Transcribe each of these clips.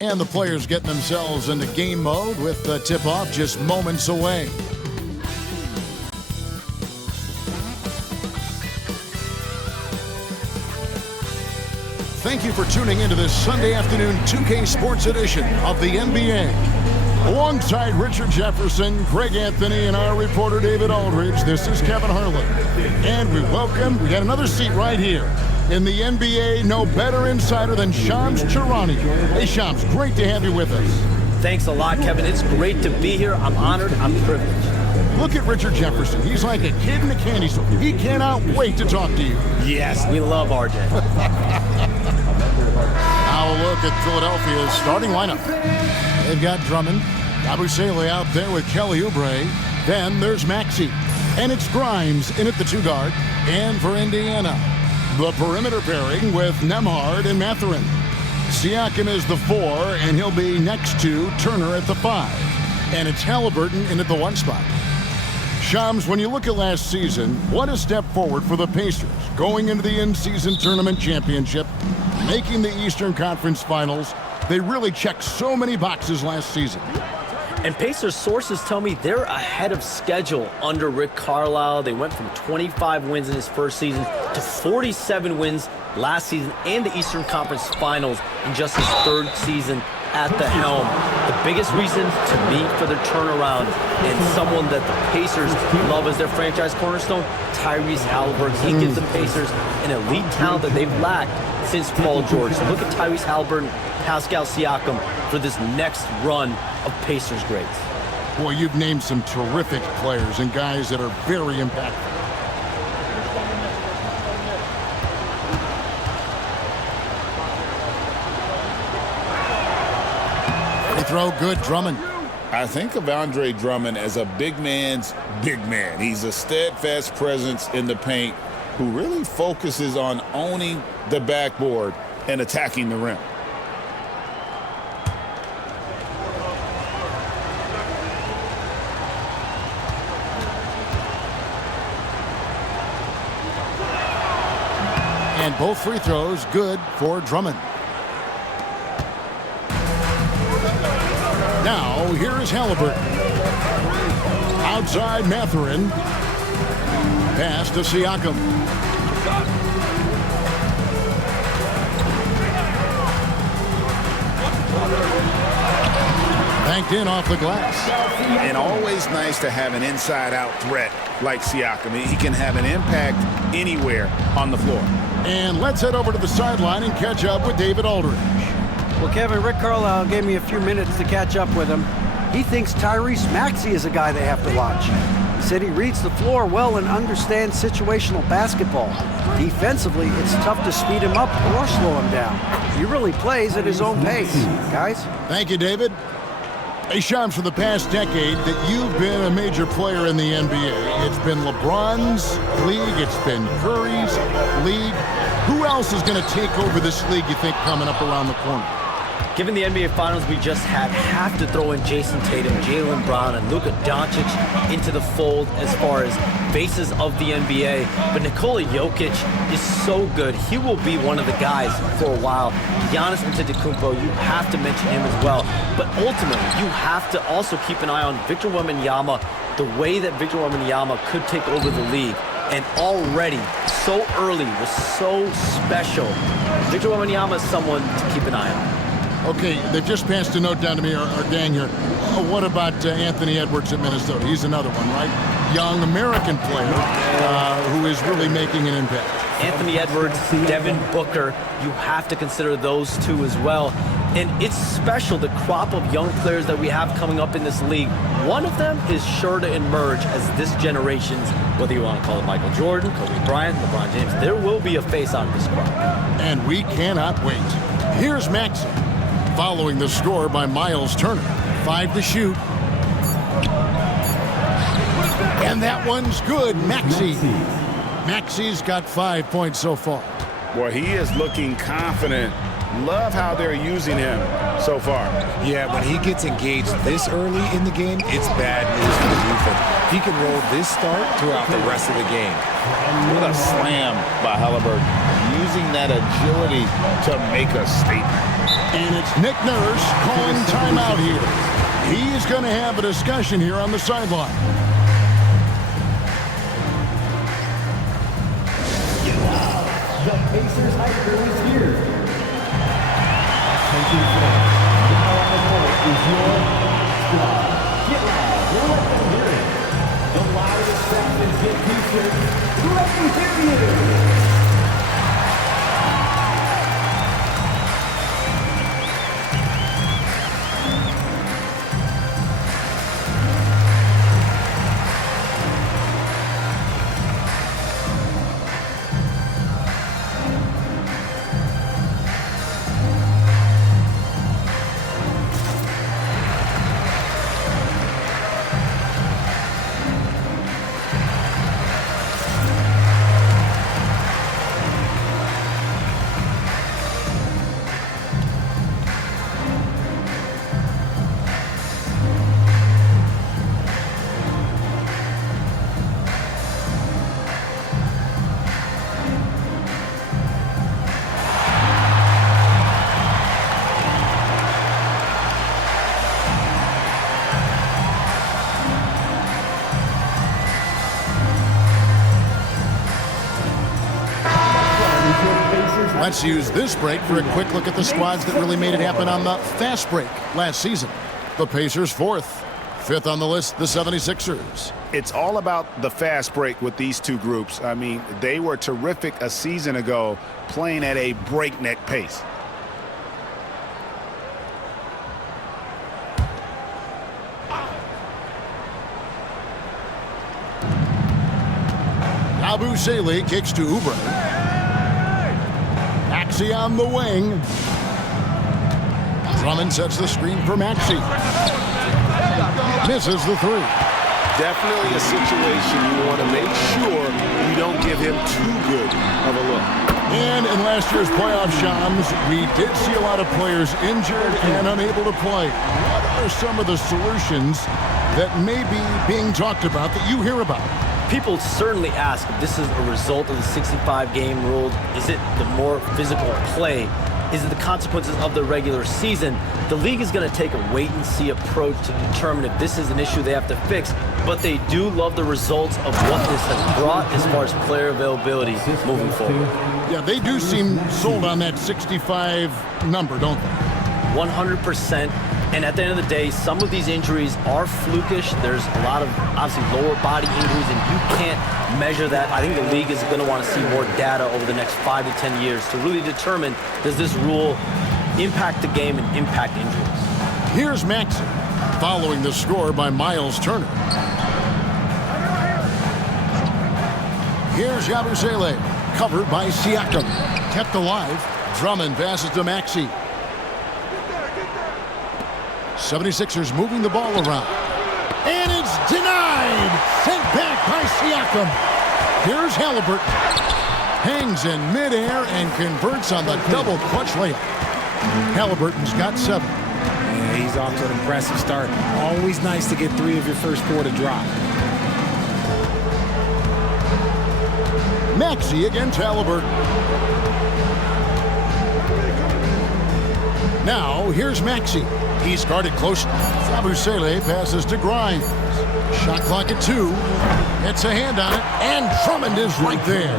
And the players getting themselves into game mode with the tip-off just moments away. Thank you for tuning into this Sunday afternoon 2K Sports edition of the NBA. Alongside Richard Jefferson, Greg Anthony, and our reporter David Aldridge, this is Kevin Harlan. And we got another seat right here. In the NBA, no better insider than Shams Charania. Hey, Shams, great to have you with us. Thanks a lot, Kevin. It's great to be here. I'm honored. I'm privileged. Look at Richard Jefferson. He's like a kid in a candy store. He cannot wait to talk to you. Yes, we love RJ. Now a look at Philadelphia's starting lineup. They've got Drummond, Abusele out there with Kelly Oubre. Then there's Maxey. And it's Grimes in at the 2 guard. And for Indiana, the perimeter pairing with Nembhard and Mathurin. Siakam is the 4, and he'll be next to Turner at the 5. And it's Halliburton in at the 1 spot. Shams, when you look at last season, what a step forward for the Pacers, going into the in-season tournament championship, making the Eastern Conference Finals. They really checked so many boxes last season. And Pacers sources tell me they're ahead of schedule under Rick Carlisle. They went from 25 wins in his first season to 47 wins last season and the Eastern Conference Finals in just his 3rd season at the helm. The biggest reason to me for their turnaround and someone that the Pacers love as their franchise cornerstone, Tyrese Halliburton. He gives the Pacers an elite talent that they've lacked since Paul George. So look at Tyrese Halliburton, Pascal Siakam for this next run of Pacers greats. Boy, you've named some terrific players and guys that are very impactful. Free throw, good, Drummond. I think of Andre Drummond as a big man's big man. He's a steadfast presence in the paint who really focuses on owning the backboard and attacking the rim. And both free throws good for Drummond. Now, here is Halliburton. Outside Mathurin. Pass to Siakam. Banked in off the glass. And always nice to have an inside-out threat like Siakam. He can have an impact anywhere on the floor. And let's head over to the sideline and catch up with David Aldridge. Well, Kevin, Rick Carlisle gave me a few minutes to catch up with him. He thinks Tyrese Maxey is a guy they have to watch. He said he reads the floor well and understands situational basketball. Defensively, it's tough to speed him up or slow him down. He really plays at his own pace. Guys? Thank you, David. Hey, Shams, for the past decade that you've been a major player in the NBA, it's been LeBron's league, it's been Curry's league. Who else is going to take over this league, you think, coming up around the corner? Given the NBA Finals we just had, have to throw in Jayson Tatum, Jaylen Brown, and Luka Doncic into the fold as far as faces of the NBA. But Nikola Jokic is so good. He will be one of the guys for a while. Giannis Antetokounmpo, you have to mention him as well. But ultimately, you have to also keep an eye on Victor Wembanyama, the way that Victor Wembanyama could take over the league. And already, so early, was so special. Victor Wembanyama is someone to keep an eye on. Okay, they've just passed a note down to me, our gang here. What about Anthony Edwards at Minnesota? He's another one, right? Young American player who is really making an impact. Anthony Edwards, Devin Booker, you have to consider those two as well. And it's special, the crop of young players that we have coming up in this league. One of them is sure to emerge as this generation's, whether you want to call it Michael Jordan, Kobe Bryant, LeBron James, there will be a face out of this crop. And we cannot wait. Here's Maxey, following the score by Miles Turner. 5 to shoot. And that one's good. Maxey's got 5 points so far. Boy, he is looking confident. Love how they're using him so far. Yeah, when he gets engaged this early in the game, it's bad news for the defense. He can roll this start throughout the rest of the game. What a slam by Halliburton, using that agility to make a statement. And it's Nick Nurse calling timeout here. He's going to have a discussion here on the sideline. The Pacers high school is here. Thank you for now on the court is your squad. Get loud. We'll let them hear it. The loudest sections get t-shirts. Let me hear you. Let's use this break for a quick look at the squads that really made it happen on the fast break last season. The Pacers fourth. Fifth on the list, the 76ers. It's all about the fast break with these two groups. I mean, they were terrific a season ago, playing at a breakneck pace. Yabusele kicks to Oubre. Maxey on the wing. Drummond sets the screen for Maxey. Misses the three. Definitely a situation you want to make sure you don't give him too good of a look. And in last year's playoff, Shams, we did see a lot of players injured and unable to play. What are some of the solutions that may be being talked about that you hear about? People certainly ask if this is a result of the 65-game rule. Is it the more physical play? Is it the consequences of the regular season? The league is going to take a wait-and-see approach to determine if this is an issue they have to fix, but they do love the results of what this has brought as far as player availability moving forward. Yeah, they do seem sold on that 65 number, don't they? 100%. And at the end of the day, some of these injuries are flukish. There's a lot of, obviously, lower body injuries, and you can't measure that. I think the league is going to want to see more data over the next 5 to 10 years to really determine, does this rule impact the game and impact injuries? Here's Maxey, following the score by Miles Turner. Here's Yabusele, covered by Siakam. Kept alive. Drummond passes to Maxey. 76ers moving the ball around. And it's denied! Sent back by Siakam. Here's Halliburton. Hangs in midair and converts on the double clutch layup. Halliburton's got 7. Yeah, he's off to an impressive start. Always nice to get 3 of your first 4 to drop. Maxey against Halliburton. Now, here's Maxey. He's guarded close. Yabusele passes to Grimes. Shot clock at 2. It's a hand on it, and Drummond is right there.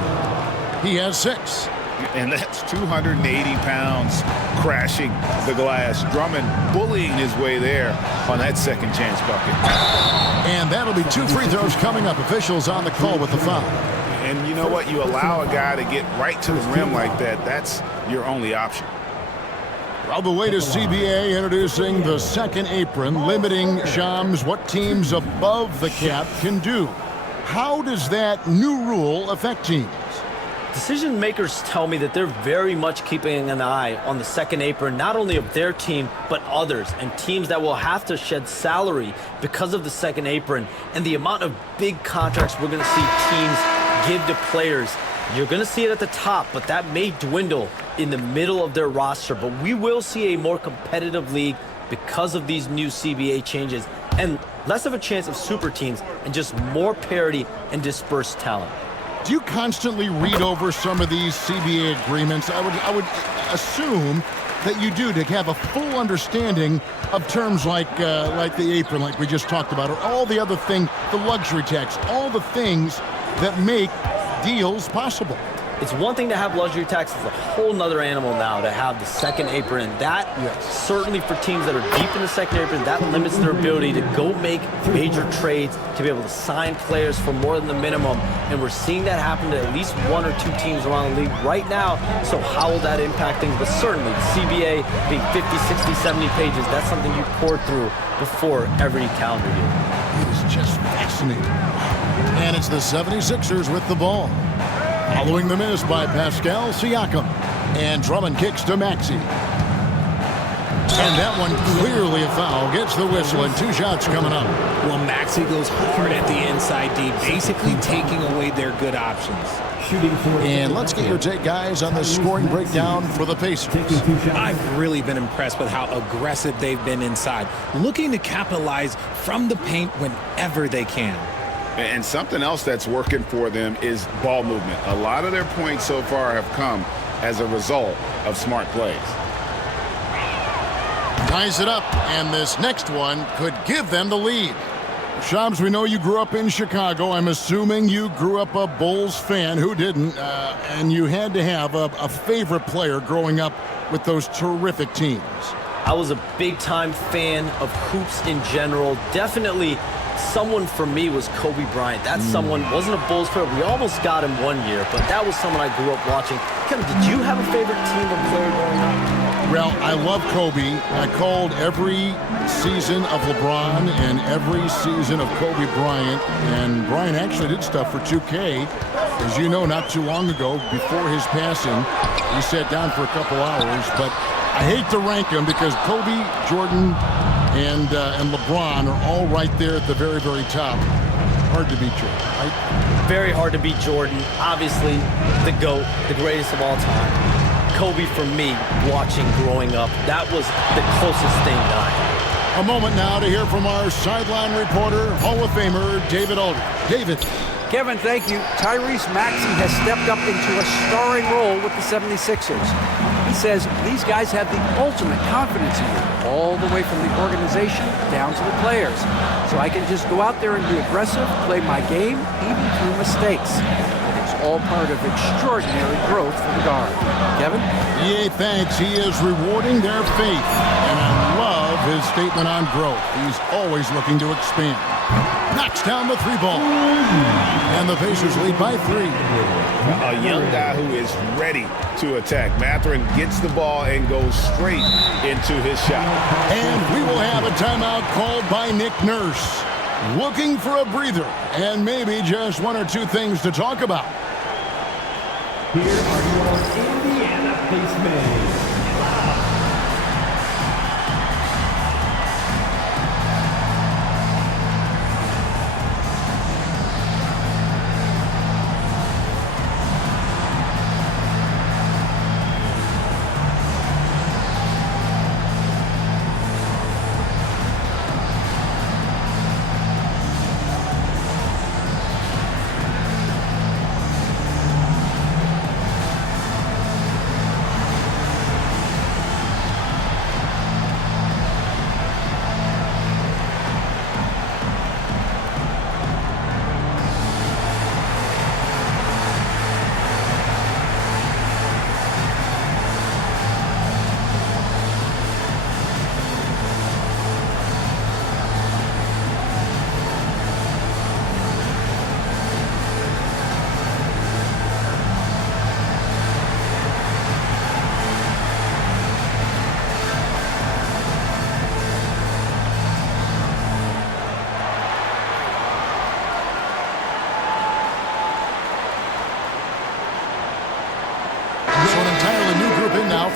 He has 6. And that's 280 pounds crashing the glass. Drummond bullying his way there on that second chance bucket. And that'll be 2 free throws coming up. Officials on the call with the foul. And you know what? You allow a guy to get right to the rim like that. That's your only option. Well, the latest CBA introducing the second apron, limiting, Shams, what teams above the cap can do. How does that new rule affect teams? Decision makers tell me that they're very much keeping an eye on the second apron, not only of their team, but others, and teams that will have to shed salary because of the second apron and the amount of big contracts we're going to see teams give to players You're going to see it at the top, but that may dwindle in the middle of their roster. But we will see a more competitive league because of these new CBA changes and less of a chance of super teams and just more parity and dispersed talent. Do you constantly read over some of these CBA agreements? I would assume that you do, to have a full understanding of terms like the apron, like we just talked about, or all the other things, the luxury tax, all the things that make deals possible. It's one thing to have luxury tax. It's a whole nother animal now to have the second apron. And that, certainly for teams that are deep in the second apron, that limits their ability to go make major trades, to be able to sign players for more than the minimum. And we're seeing that happen to at least one or two teams around the league right now. So how will that impact things? But certainly, CBA being 50, 60, 70 pages, that's something you pour through before every calendar year. It is just fascinating. And it's the 76ers with the ball. Following the miss by Pascal Siakam. And Drummond kicks to Maxey. And that one clearly a foul. Gets the whistle, and 2 shots coming up. Well, Maxey goes hard at the inside D, basically taking away their good options. And let's get your take, guys, on the scoring breakdown for the Pacers. I've really been impressed with how aggressive they've been inside, looking to capitalize from the paint whenever they can. And something else that's working for them is ball movement. A lot of their points so far have come as a result of smart plays. Ties it up, and this next one could give them the lead. Shams, we know you grew up in Chicago. I'm assuming you grew up a Bulls fan. Who didn't? And you had to have a favorite player growing up with those terrific teams. I was a big-time fan of hoops in general. Definitely someone for me was Kobe Bryant. That someone wasn't a Bulls player. We almost got him one year, but that was someone I grew up watching. Kevin, did you have a favorite team or player growing up? Well, I love Kobe. I called every season of LeBron and every season of Kobe Bryant. And Bryant actually did stuff for 2K. As you know, not too long ago, before his passing, he sat down for a couple hours. But I hate to rank them because Kobe, Jordan, and LeBron are all right there at the very, very top. Hard to beat Jordan, right? Very hard to beat Jordan. Obviously, the GOAT, the greatest of all time. Kobe, for me, watching growing up, that was the closest thing that I had. A moment now to hear from our sideline reporter, Hall of Famer David Aldridge. David. Kevin, thank you. Tyrese Maxey has stepped up into a starring role with the 76ers. He says these guys have the ultimate confidence in me, all the way from the organization down to the players. So I can just go out there and be aggressive, play my game, even through mistakes. It's all part of extraordinary growth for the guard. Kevin? EA thanks. He is rewarding their faith. And I love his statement on growth. He's always looking to expand. Knocks down the 3-ball. And the Pacers lead by 3. A young guy who is ready to attack. Mathurin gets the ball and goes straight into his shot. And we will have a timeout called by Nick Nurse. Looking for a breather and maybe just one or two things to talk about. Here are your Indiana Naismith.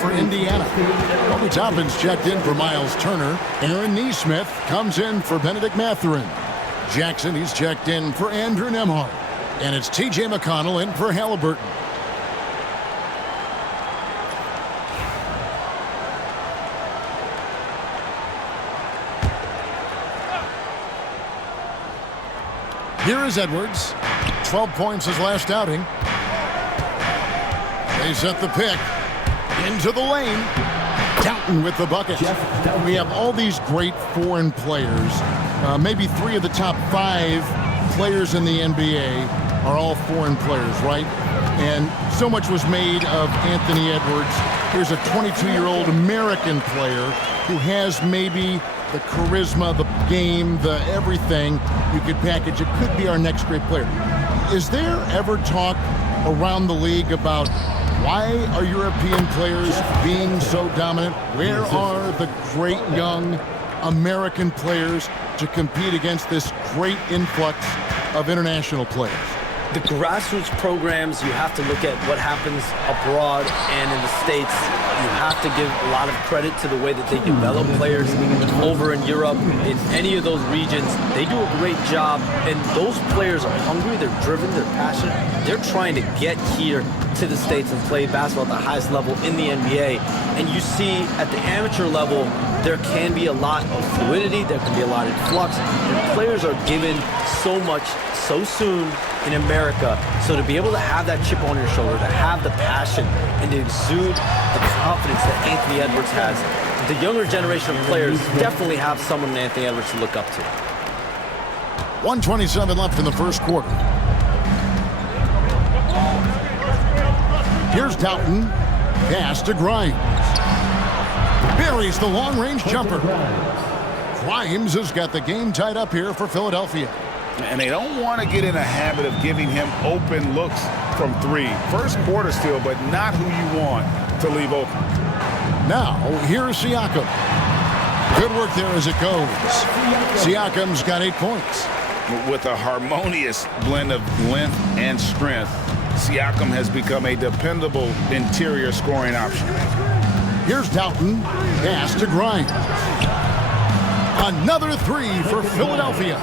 For Indiana. Kobe Toppin's checked in for Miles Turner. Aaron Naismith comes in for Benedict Mathurin. Jackson, he's checked in for Andrew Nembhard. And it's T.J. McConnell in for Halliburton. Here is Edwards. 12 points his last outing. They set the pick into the lane. Tatum with the bucket. We have all these great foreign players. Maybe 3 of the top 5 players in the NBA are all foreign players, right? And so much was made of Anthony Edwards. Here's a 22-year-old American player who has maybe the charisma, the game, the everything you could package. It could be our next great player. Is there ever talk around the league about why are European players being so dominant? Where are the great young American players to compete against this great influx of international players? The grassroots programs, you have to look at what happens abroad and in the States. You have to give a lot of credit to the way that they develop players over in Europe. In any of those regions, they do a great job. And those players are hungry, they're driven, they're passionate. They're trying to get here to the States and play basketball at the highest level in the NBA. And you see at the amateur level, there can be a lot of fluidity, there can be a lot of flux, and players are given so much so soon in America. So to be able to have that chip on your shoulder, to have the passion, and to exude the confidence that Anthony Edwards has, the younger generation of players definitely have someone in Anthony Edwards to look up to. 1:27 left in the first quarter. Here's Tatum. Pass to Grimes. Buries the long-range jumper. Grimes has got the game tied up here for Philadelphia. And they don't want to get in a habit of giving him open looks from 3. First quarter still, but not who you want to leave open. Now, here's Siakam. Good work there as it goes. Siakam's got 8 points. With a harmonious blend of length and strength, Siakam has become a dependable interior scoring option. Here's Tatum. Pass to Grimes. Another 3 for Philadelphia.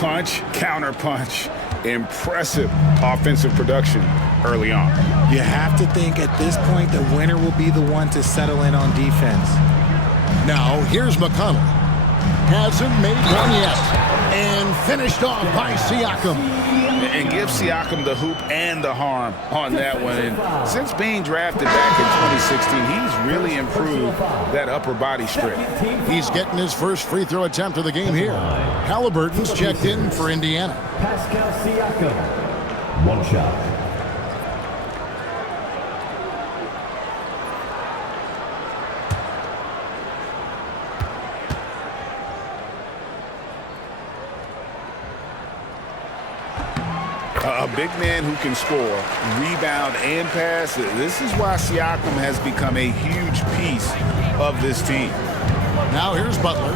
Punch, counter punch. Impressive offensive production early on. You have to think at this point the winner will be the one to settle in on defense. Now, here's McConnell. Hasn't made one yet. And finished off by Siakam. And give Siakam the hoop and the harm on that one. And since being drafted back in 2016, he's really improved that upper body strength. He's getting his first free throw attempt of the game here. Halliburton's checked in for Indiana. Pascal Siakam. 1 shot. A big man who can score, rebound, and pass. This is why Siakam has become a huge piece of this team. Now here's Butler.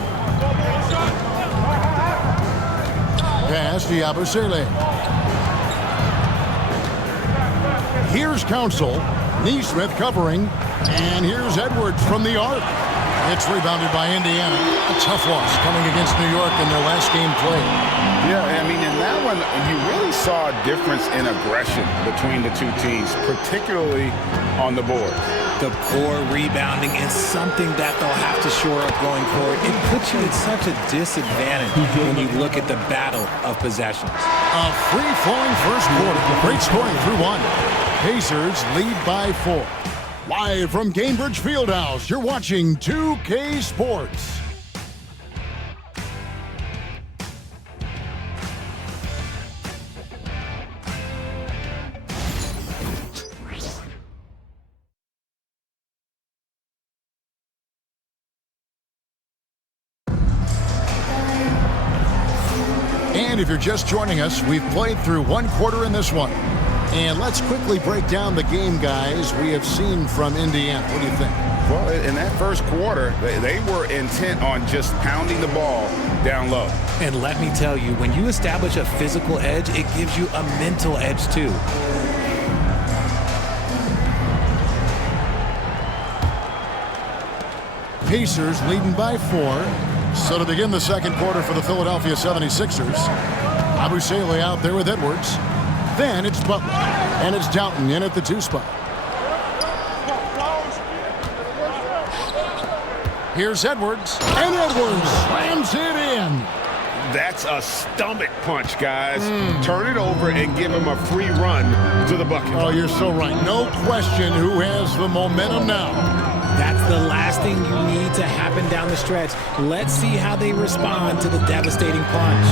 Pass to Yabusele. Here's Council. Naismith covering. And here's Edwards from the arc. It's rebounded by Indiana. A tough loss coming against New York in their last game played. Yeah, I mean, in that one, you really saw a difference in aggression between the two teams, particularly on the board. The poor rebounding is something that they'll have to shore up going forward. It puts you at such a disadvantage when you look at the battle of possessions. A free-flowing first quarter. Great scoring through 1. Pacers lead by 4. Live from Cambridge Fieldhouse, you're watching 2K Sports. And if you're just joining us, we've played through 1 quarter in this one. And let's quickly break down the game, guys, we have seen from Indiana. What do you think? Well, in that first quarter, they were intent on just pounding the ball down low. And let me tell you, when you establish a physical edge, it gives you a mental edge too. Pacers leading by 4. So to begin the second quarter for the Philadelphia 76ers, Yabusele out there with Edwards. Then it's Butler, and it's Tatum in at the 2 spot. Here's Edwards, and Edwards slams it in. That's a stomach punch, guys. Turn it over and give him a free run to the bucket. Oh, you're so right. No question who has the momentum now. That's the last thing you need to happen down the stretch. Let's see how they respond to the devastating punch.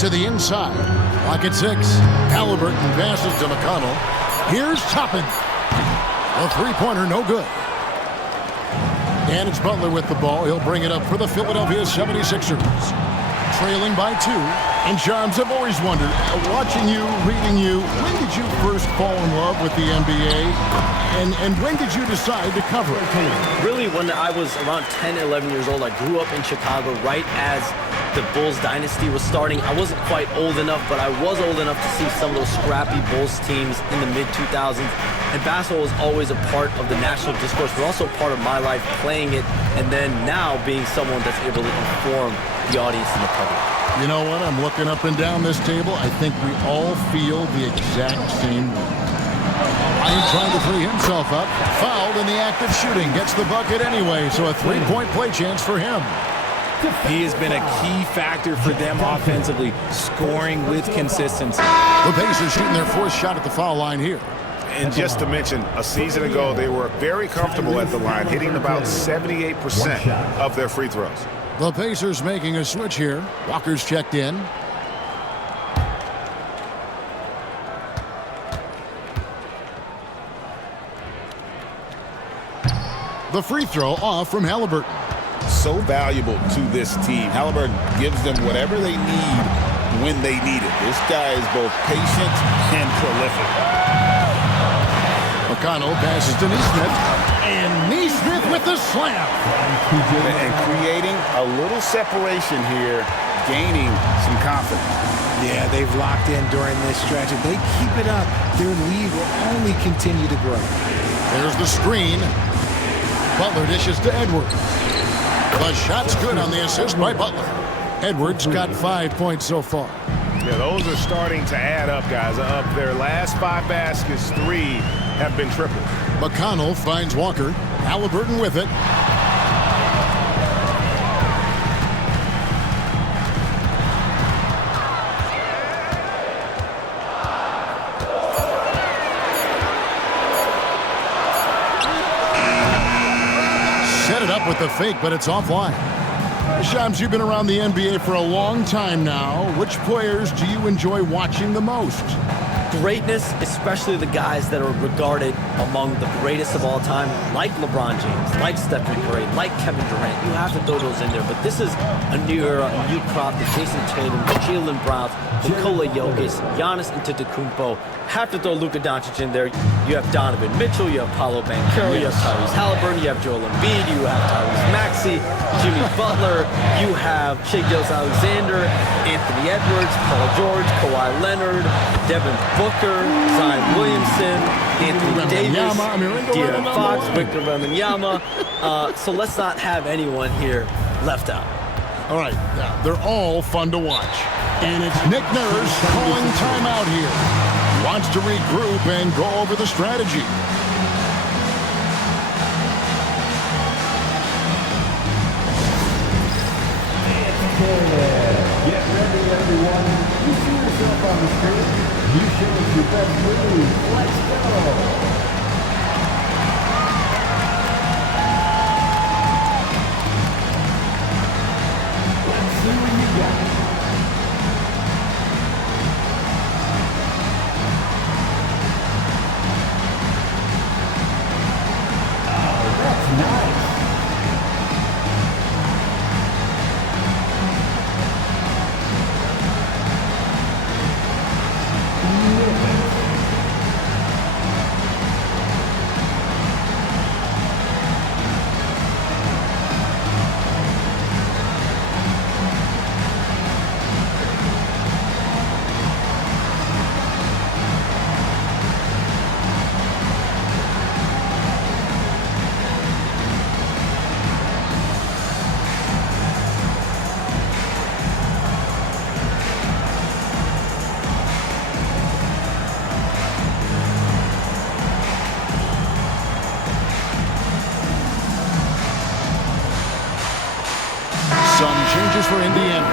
To the inside. Clock at 6. Halliburton passes to McConnell. Here's Toppin. A three-pointer, no good. And it's Butler with the ball. He'll bring it up for the Philadelphia 76ers. Trailing by 2. And, Shams, I've always wondered, watching you, reading you, when did you first fall in love with the NBA? And when did you decide to cover it? Really, when I was around 10, 11 years old, I grew up in Chicago right as the Bulls dynasty was starting. I wasn't quite old enough, but I was old enough to see some of those scrappy Bulls teams in the mid-2000s. And basketball was always a part of the national discourse, but also part of my life playing it, and then now being someone that's able to inform the audience and the public. You know what? I'm looking up and down this table. I think we all feel the exact same way. Ryan trying to free himself up. Fouled in the act of shooting. Gets the bucket anyway, so a three-point play chance for him. He has been a key factor for them offensively, scoring with consistency. The Pacers shooting their fourth shot at the foul line here. And just to mention, a season ago, they were very comfortable at the line, hitting about 78% of their free throws. The Pacers making a switch here. Walker's checked in. The free throw off from Halliburton. So valuable to this team. Halliburton gives them whatever they need when they need it. This guy is both patient and prolific. McConnell passes to Naismith. And Naismith with the slam. And creating a little separation here, gaining some confidence. Yeah, they've locked in during this stretch. If they keep it up, their lead will only continue to grow. There's the screen. Butler dishes to Edwards. The shot's good on the assist by Butler. Edwards got 5 points so far. Yeah, those are starting to add up, guys. Of their last 5 baskets, 3 have been tripled. McConnell finds Walker. Halliburton with it. Set it up with the fake, but it's offline. Shams, you've been around the NBA for a long time now. Which players do you enjoy watching the most? Greatness, especially the guys that are regarded among the greatest of all time, like LeBron James, like Stephen Curry, like Kevin Durant. You have to throw those in there. But this is a new era, a new crop. The Jayson Tatum, the Jaylen Browns, Nikola Jokic, Giannis Antetokounmpo. Have to throw Luka Doncic in there. You have Donovan Mitchell, you have Paolo Banchero, you have Tyrese Halliburton, you have Joel Embiid, you have Tyrese Maxey, Jimmy Butler, you have Shai Gilgeous-Alexander, Anthony Edwards, Paul George, Kawhi Leonard, Devin Booker, Zion Williamson, Anthony Davis, De'Aaron Fox, Victor Wembanyama. So let's not have anyone here left out. All right, now, they're all fun to watch. And it's Nick Nurse calling timeout here. Wants to regroup and go over the strategy. Get ready, everyone. You see yourself on the screen. You show us your best move. Let's go. Let's see what you got. Oh, that's nice. Sixers for Indiana.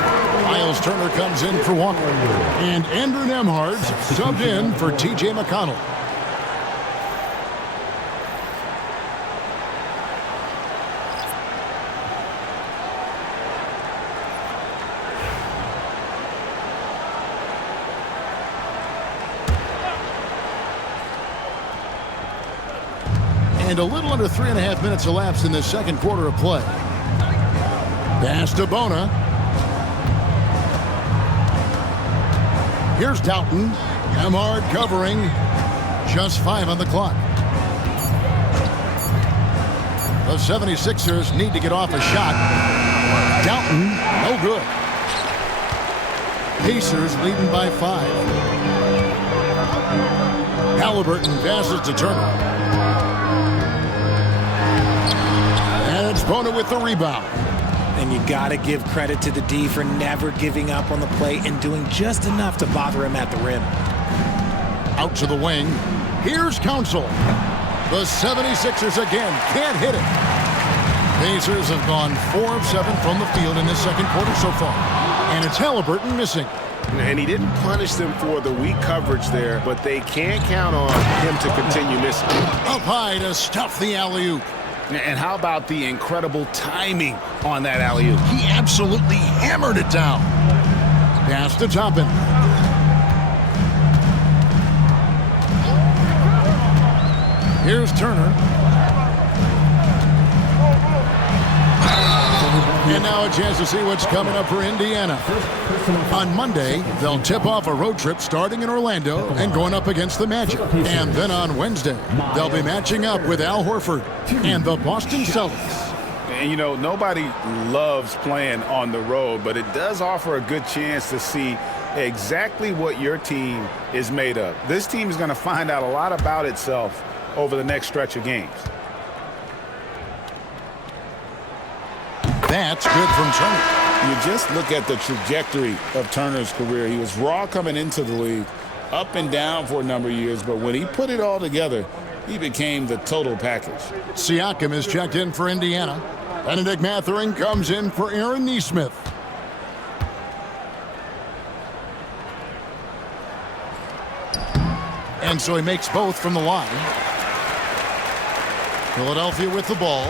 Miles Turner comes in for Walker. And Andrew Nembhard's subbed in for T.J. McConnell. And a little under 3.5 minutes elapsed in this second quarter of play. Pass to Bona. Here's Doughton. Nembhard covering. Just 5 on the clock. The 76ers need to get off a shot. Doughton, no good. Pacers leading by 5. Halliburton passes to Turner. And it's Bona with the rebound. And you got to give credit to the D for never giving up on the play and doing just enough to bother him at the rim. Out to the wing. Here's Council. The 76ers again can't hit it. Pacers have gone 4 of 7 from the field in this second quarter so far. And it's Halliburton missing. And he didn't punish them for the weak coverage there, but they can't count on him to continue missing. Up high to stuff the alley-oop. And how about the incredible timing on that alley-oop? He absolutely hammered it down. Pass to Toppin. Here's Turner. And now a chance to see what's coming up for Indiana. On Monday, they'll tip off a road trip starting in Orlando and going up against the Magic. And then on Wednesday, they'll be matching up with Al Horford and the Boston Celtics. And, you know, nobody loves playing on the road, but it does offer a good chance to see exactly what your team is made of. This team is going to find out a lot about itself over the next stretch of games. That's good from Turner. You just look at the trajectory of Turner's career. He was raw coming into the league, up and down for a number of years, but when he put it all together, he became the total package. Siakam is checked in for Indiana. Benedict Mathurin comes in for Aaron Naismith. And so he makes both from the line. Philadelphia with the ball.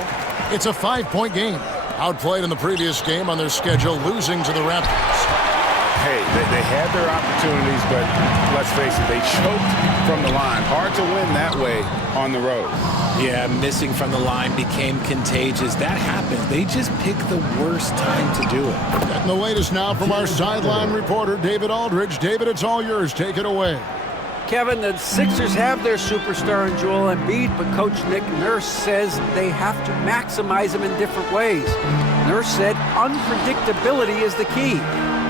It's a 5-point game. Outplayed in the previous game on their schedule, losing to the Raptors. Hey, they had their opportunities, but let's face it, they choked from the line. Hard to win that way on the road. Yeah, missing from the line became contagious. That happens. They just pick the worst time to do it. Getting the latest now from our sideline reporter, David Aldridge. David, it's all yours. Take it away. Kevin, the Sixers have their superstar in Joel Embiid, but Coach Nick Nurse says they have to maximize him in different ways. Nurse said unpredictability is the key.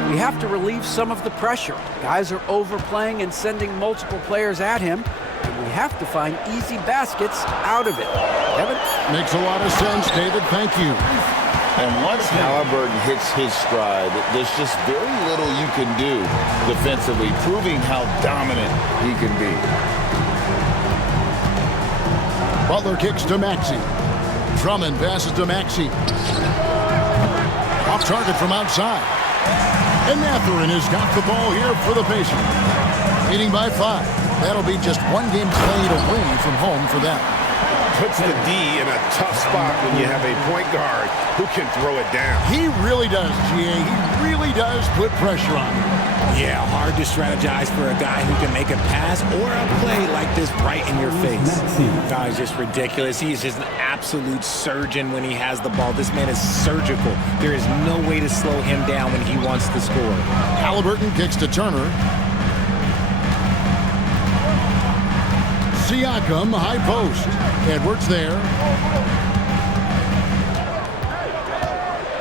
We have to relieve some of the pressure. Guys are overplaying and sending multiple players at him, and we have to find easy baskets out of it. Kevin? Makes a lot of sense, David. Thank you. And once Halliburton hits his stride, there's just very little you can do defensively, proving how dominant he can be. Butler kicks to Maxey. Drummond passes to Maxey. Off target from outside. And Mathurin has got the ball here for the Pacers. Leading by 5. That'll be just one game played away from home for them. Puts the D in a tough spot when you have a point guard who can throw it down. He really does, GA. He really does put pressure on him. Yeah, hard to strategize for a guy who can make a pass or a play like this right in your face. Guy's just ridiculous. He's just an absolute surgeon when he has the ball. This man is surgical. There is no way to slow him down when he wants to score. Halliburton kicks to Turner. Siakam, high post. Edwards there.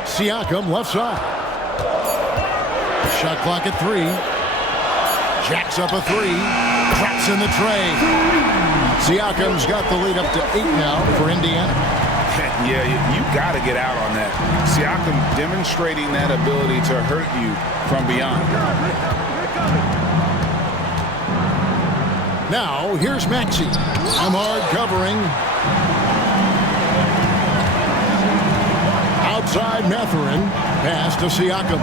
Siakam, left side. Shot clock at 3. Jacks up a 3. Drops in the tray. Siakam's got the lead up to 8 now for Indiana. Yeah, you got to get out on that. Siakam demonstrating that ability to hurt you from beyond. Now, here's Maxey. Nembhard covering. Outside Mathurin. Pass to Siakam.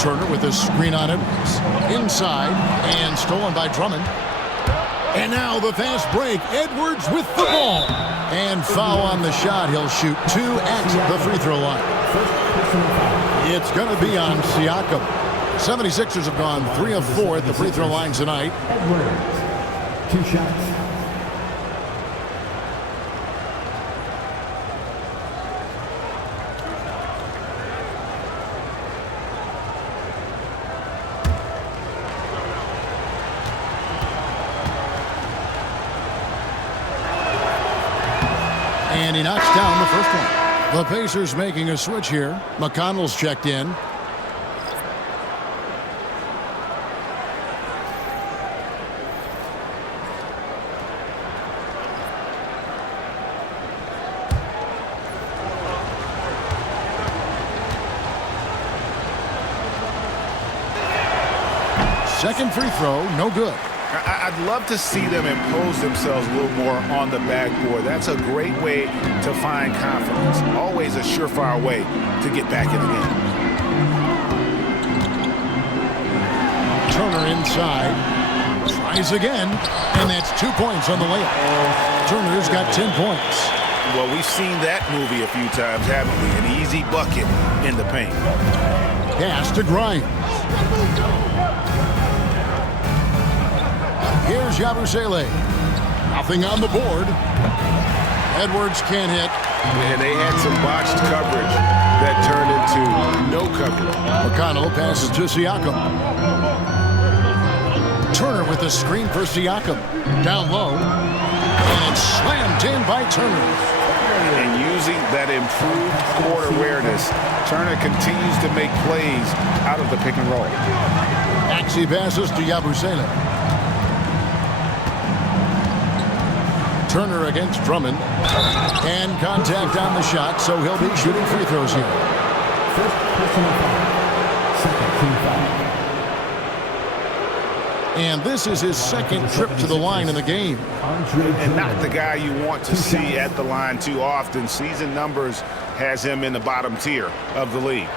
Turner with a screen on Edwards. Inside and stolen by Drummond. And now the fast break. Edwards with the ball. And foul on the shot. He'll shoot 2 at the free throw line. It's going to be on Siakam. 76ers have gone 3 of 4 at the free throw line tonight. Edwards, 2 shots. And he knocks down the first one. The Pacers making a switch here. McConnell's checked in. Second free throw, no good. I'd love to see them impose themselves a little more on the backboard. That's a great way to find confidence. Always a surefire way to get back in the game. Turner inside. Tries again. And that's 2 points on the layup. Turner's got 10 points. Well, we've seen that movie a few times, haven't we? An easy bucket in the paint. Pass to Grimes. Here's Yabusele. Nothing on the board. Edwards can't hit. And they had some botched coverage that turned into no coverage. McConnell passes to Siakam. Turner with the screen for Siakam. Down low. And it's slammed in by Turner. And using that improved court awareness, Turner continues to make plays out of the pick and roll. Maxey passes to Yabusele. Turner against Drummond. And contact on the shot, so he'll be shooting free throws here. First personal foul. Second team foul. And this is his second trip to the line in the game. And not the guy you want to see at the line too often. Season numbers has him in the bottom tier of the league.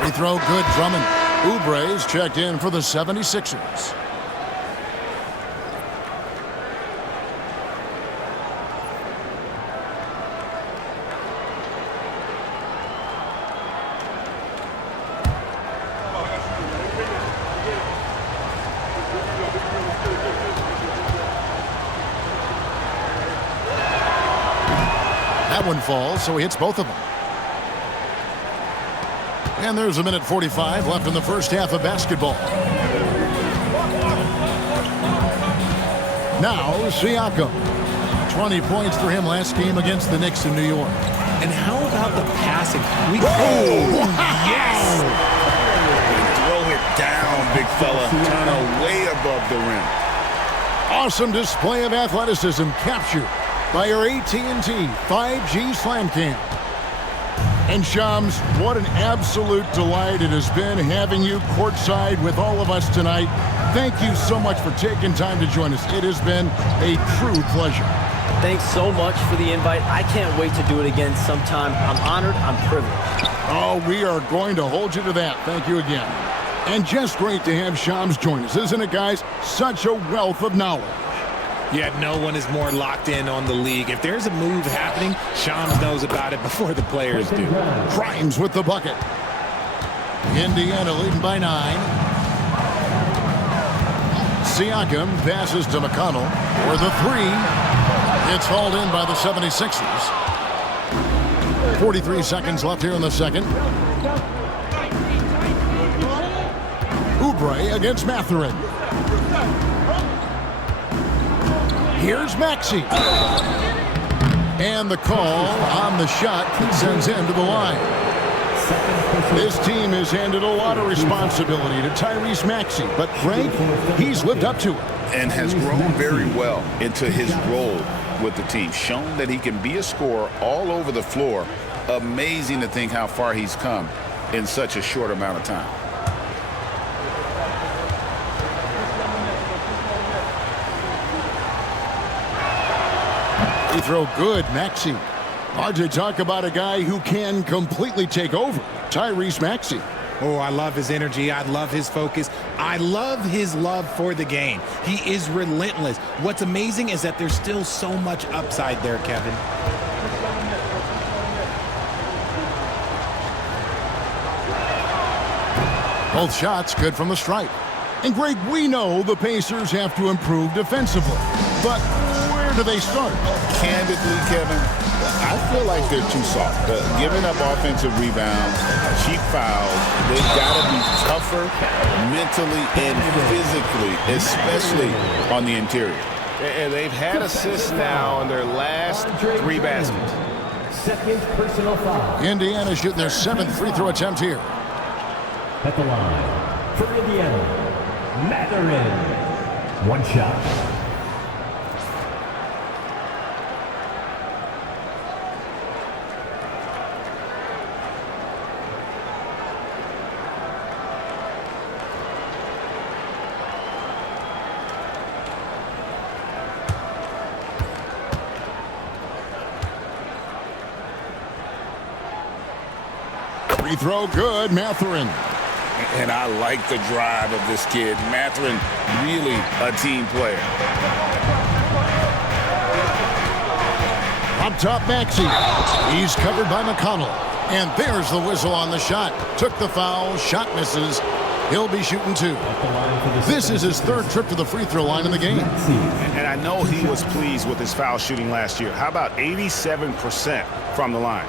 Free throw good, Drummond. Oubre's checked in for the 76ers. That one falls, so he hits both of them. And there's 1:45 left in the first half of basketball. Now Siakam. 20 points for him last game against the Knicks in New York. And how about the passing? Yes! Throw it down, big fella. Turner way above the rim. Awesome display of athleticism captured by our AT&T 5G Slam Cam. And Shams, what an absolute delight it has been having you courtside with all of us tonight. Thank you so much for taking time to join us. It has been a true pleasure. Thanks so much for the invite. I can't wait to do it again sometime. I'm honored. I'm privileged. Oh, we are going to hold you to that. Thank you again. And just great to have Shams join us, isn't it, guys? Such a wealth of knowledge. Yet no one is more locked in on the league. If there's a move happening, Shams knows about it before the players do. Grimes with the bucket. Indiana leading by 9. Siakam passes to McConnell for the 3. It's hauled in by the 76ers. 43 seconds left here in the second. Oubre against Mathurin. Here's Maxey. And the call on the shot sends him to the line. This team has handed a lot of responsibility to Tyrese Maxey, but Frank, he's lived up to it. And has grown very well into his role with the team, shown that he can be a scorer all over the floor. Amazing to think how far he's come in such a short amount of time. Free throw good, Maxey. Hard to talk about a guy who can completely take over. Tyrese Maxey. Oh, I love his energy. I love his focus. I love his love for the game. He is relentless. What's amazing is that there's still so much upside there, Kevin. Both shots good from the stripe. And Greg, we know the Pacers have to improve defensively. But where do they start? Candidly, Kevin, I feel like they're too soft. Giving up offensive rebounds, cheap fouls, they've got to be tougher mentally and physically, especially on the interior. And they've had assists now on their last 3 baskets. Second personal foul. Indiana shooting their 7th free throw attempt here. At the line for Indiana, Mathurin. 1 shot. Free throw good, Mathurin. And I like the drive of this kid. Mathurin, really a team player. Up top, Maxey. He's covered by McConnell. And there's the whistle on the shot. Took the foul, shot misses. He'll be shooting 2. This is his 3rd trip to the free throw line in the game. And I know he was pleased with his foul shooting last year. How about 87% from the line?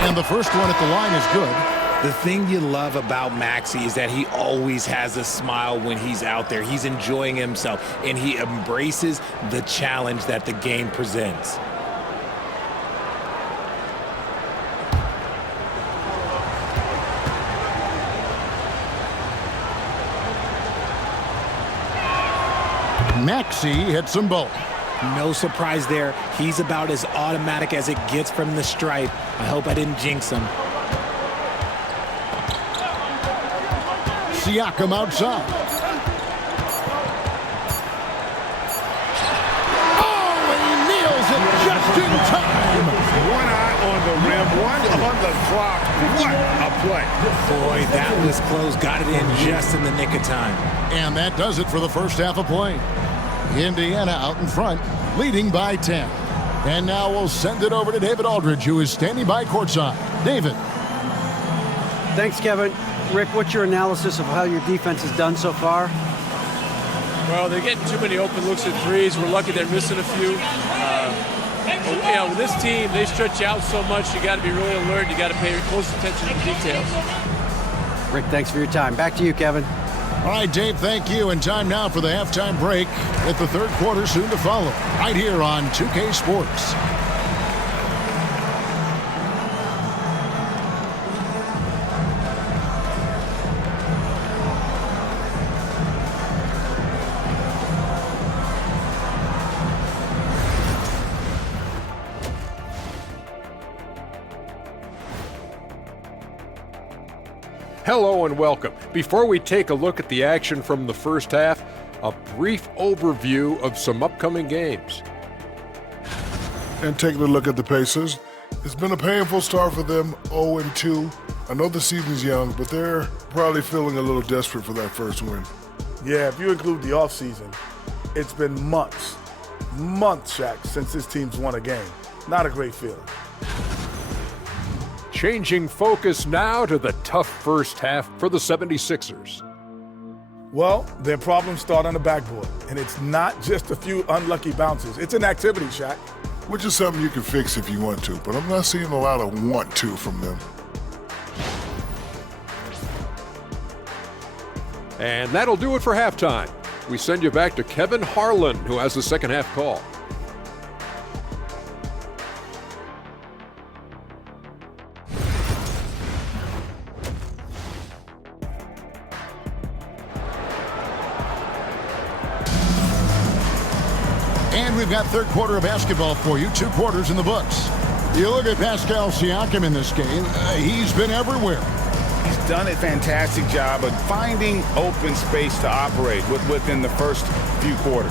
And the first one at the line is good. The thing you love about Maxey is that he always has a smile when he's out there. He's enjoying himself, and he embraces the challenge that the game presents. Maxey hits them both. No surprise there. He's about as automatic as it gets from the stripe. I hope I didn't jinx him. Siakam outside. Oh, he nails it just in time. 1 eye on the rim, 1 on the clock. What a play. Boy, that was close. Got it in just in the nick of time. And that does it for the first half of play. Indiana out in front, leading by 10. And now we'll send it over to David Aldridge, who is standing by courtside. David. Thanks, Kevin. Rick, what's your analysis of how your defense has done so far? Well, they're getting too many open looks at threes. We're lucky they're missing a few. With this team, they stretch you out so much, you got to be really alert. You got to pay close attention to the details. Rick, thanks for your time. Back to you, Kevin. All right, Dave, thank you. And time now for the halftime break with the 3rd quarter soon to follow, right here on 2K Sports. Hello and welcome. Before we take a look at the action from the first half, a brief overview of some upcoming games. And taking a look at the Pacers, it's been a painful start for them, 0-2. I know the season's young, but they're probably feeling a little desperate for that first win. Yeah, if you include the offseason, it's been months, Shaq, since this team's won a game. Not a great feeling. Changing focus now to the tough first half for the 76ers. Well, their problems start on the backboard, and it's not just a few unlucky bounces. It's an activity, Shaq. Which is something you can fix if you want to, but I'm not seeing a lot of want to from them. And that'll do it for halftime. We send you back to Kevin Harlan, who has the second half call. And we've got third quarter of basketball for you. 2 quarters in the books. You look at Pascal Siakam in this game. He's been everywhere. He's done a fantastic job of finding open space to operate within the first few quarters.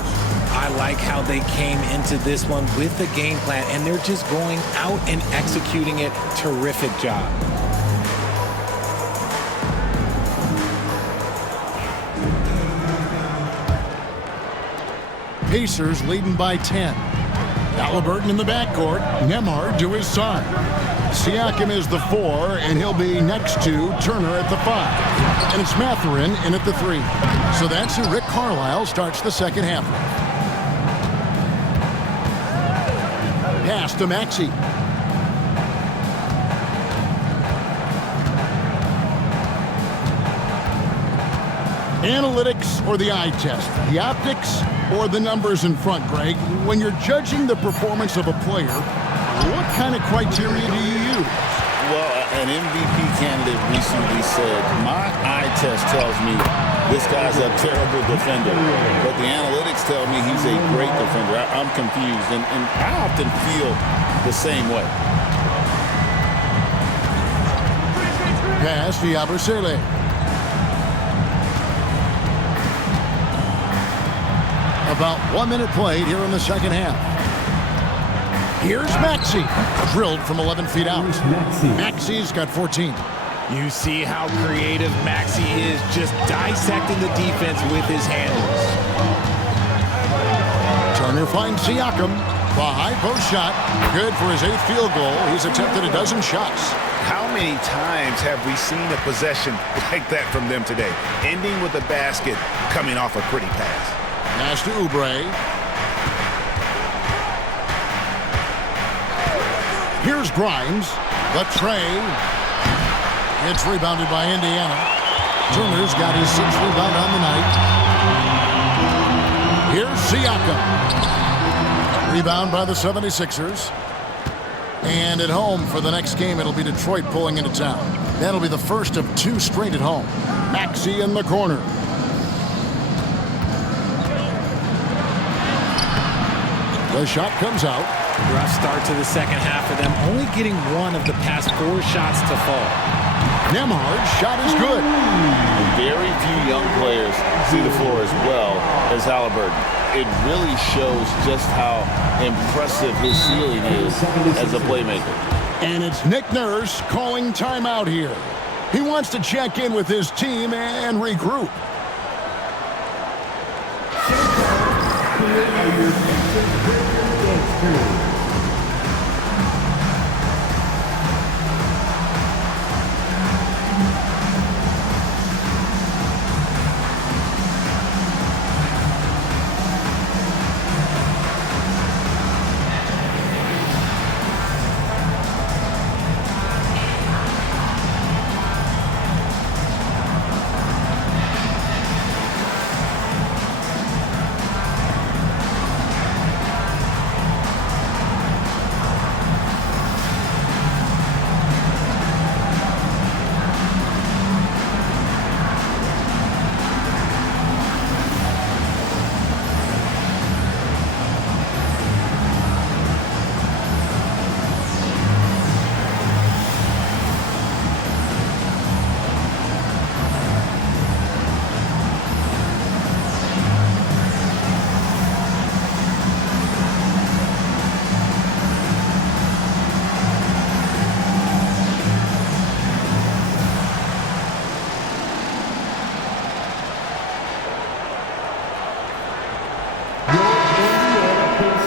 I like how they came into this one with the game plan, and they're just going out and executing it. Terrific job. Pacers leading by 10. Halliburton in the backcourt. Nembhard to his side. Siakam is the 4, and he'll be next to Turner at the 5. And it's Mathurin in at the 3. So that's who Rick Carlisle starts the second half with. Pass to Maxey. Analytics or the eye test? The optics or the numbers in front, Greg? When you're judging the performance of a player, what kind of criteria do you use? Well, an MVP candidate recently said, my eye test tells me this guy's a terrible defender, but the analytics tell me he's a great defender. I'm confused, and I often feel the same way. Pass to Yabusele. About 1 minute played here in the second half. Here's Maxey, drilled from 11 feet out. Maxey's got 14. You see how creative Maxey is, just dissecting the defense with his handles. Turner finds Siakam. The high post shot, good for his 8th field goal. He's attempted a dozen shots. How many times have we seen a possession like that from them today? Ending with a basket, coming off a pretty pass. Pass to Oubre. Here's Grimes. The tray. It's rebounded by Indiana. Turner's got his 6th rebound on the night. Here's Siakam. Rebound by the 76ers. And at home for the next game, it'll be Detroit pulling into town. That'll be the first of 2 straight at home. Maxey in the corner. The shot comes out. Rough start to the second half for them, only getting 1 of the past 4 shots to fall. Nembhard's shot is good. Very few young players see the floor as well as Halliburton. It really shows just how impressive his ceiling is as a playmaker. And it's Nick Nurse calling timeout here. He wants to check in with his team and regroup.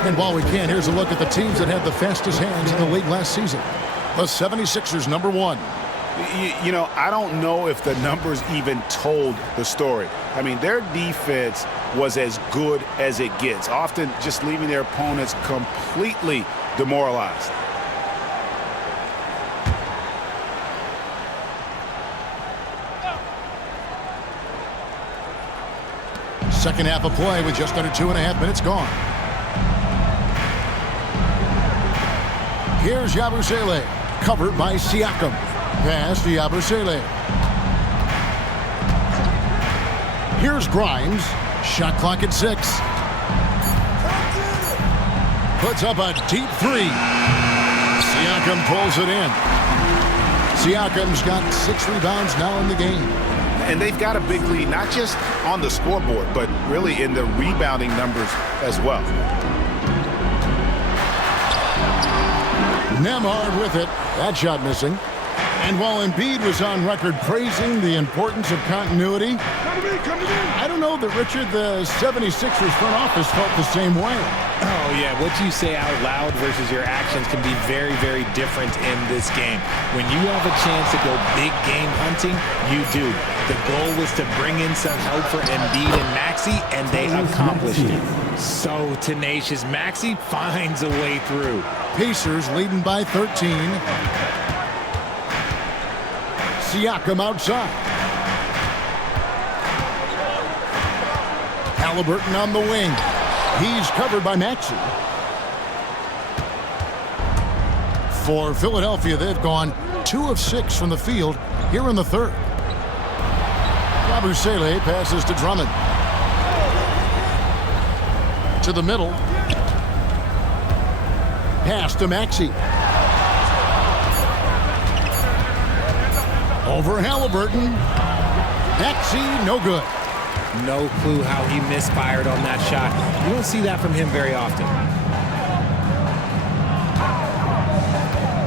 And while we can, here's a look at the teams that had the fastest hands in the league last season. The 76ers, number 1. You know, I don't know if the numbers even told the story. I mean, their defense was as good as it gets, often just leaving their opponents completely demoralized. Second half of play with just under 2.5 minutes gone. Here's Yabusele, covered by Siakam. Pass to Yabusele. Here's Grimes. Shot clock at 6. puts up a deep three. Siakam pulls it in. Siakam's got 6 rebounds now in the game. And they've got a big lead, not just on the scoreboard, but really in the rebounding numbers as well. Nembhard with it. That shot missing. And while Embiid was on record praising the importance of continuity, I don't know that Richard, the 76ers front office felt the same way. Oh, yeah. What you say out loud versus your actions can be very, very different in this game. When you have a chance to go big game hunting, you do. The goal was to bring in some help for Embiid and Maxey, and they accomplished it. So tenacious. Maxey finds a way through. Pacers leading by 13. Siakam outside. Halliburton on the wing. He's covered by Maxey. For Philadelphia, they've gone 2 of 6 from the field here in the third. Yabusele passes to Drummond. To the middle. Pass to Maxey. Over Halliburton. Maxey, no good. No clue how he misfired on that shot. You don't see that from him very often.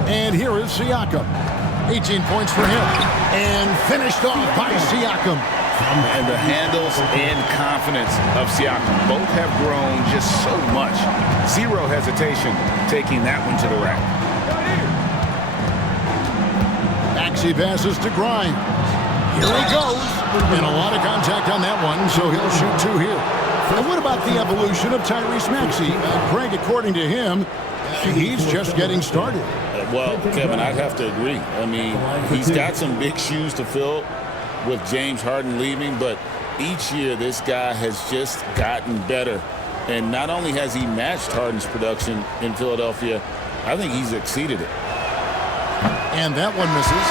And here is Siakam. 18 points for him. And finished off by Siakam. And the handles and confidence of Siakam both have grown just so much. Zero hesitation taking that one to the rack. Maxey passes to Grimes. Here he goes. And a lot of contact on that one, so he'll shoot 2 here. And what about the evolution of Tyrese Maxey? Greg, according to him, he's just getting started. Well, Kevin, I'd have to agree. I mean, he's got some big shoes to fill with James Harden leaving, but each year this guy has just gotten better. And not only has he matched Harden's production in Philadelphia, I think he's exceeded it. And that one misses.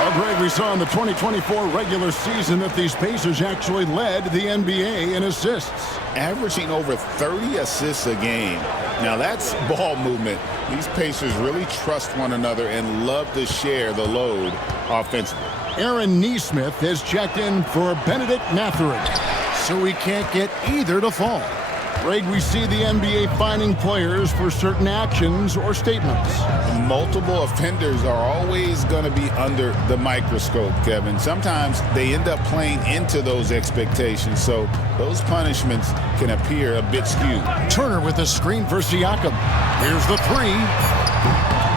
Well, Greg, we saw in the 2024 regular season that these Pacers actually led the NBA in assists. Averaging over 30 assists a game. Now that's ball movement. These Pacers really trust one another and love to share the load offensively. Aaron Naismith has checked in for Benedict Mathurin, so he can't get either to fall. Greg, we see the NBA fining players for certain actions or statements. Multiple offenders are always going to be under the microscope, Kevin. Sometimes they end up playing into those expectations, so those punishments can appear a bit skewed. Turner with a screen for Siakam. Here's the 3.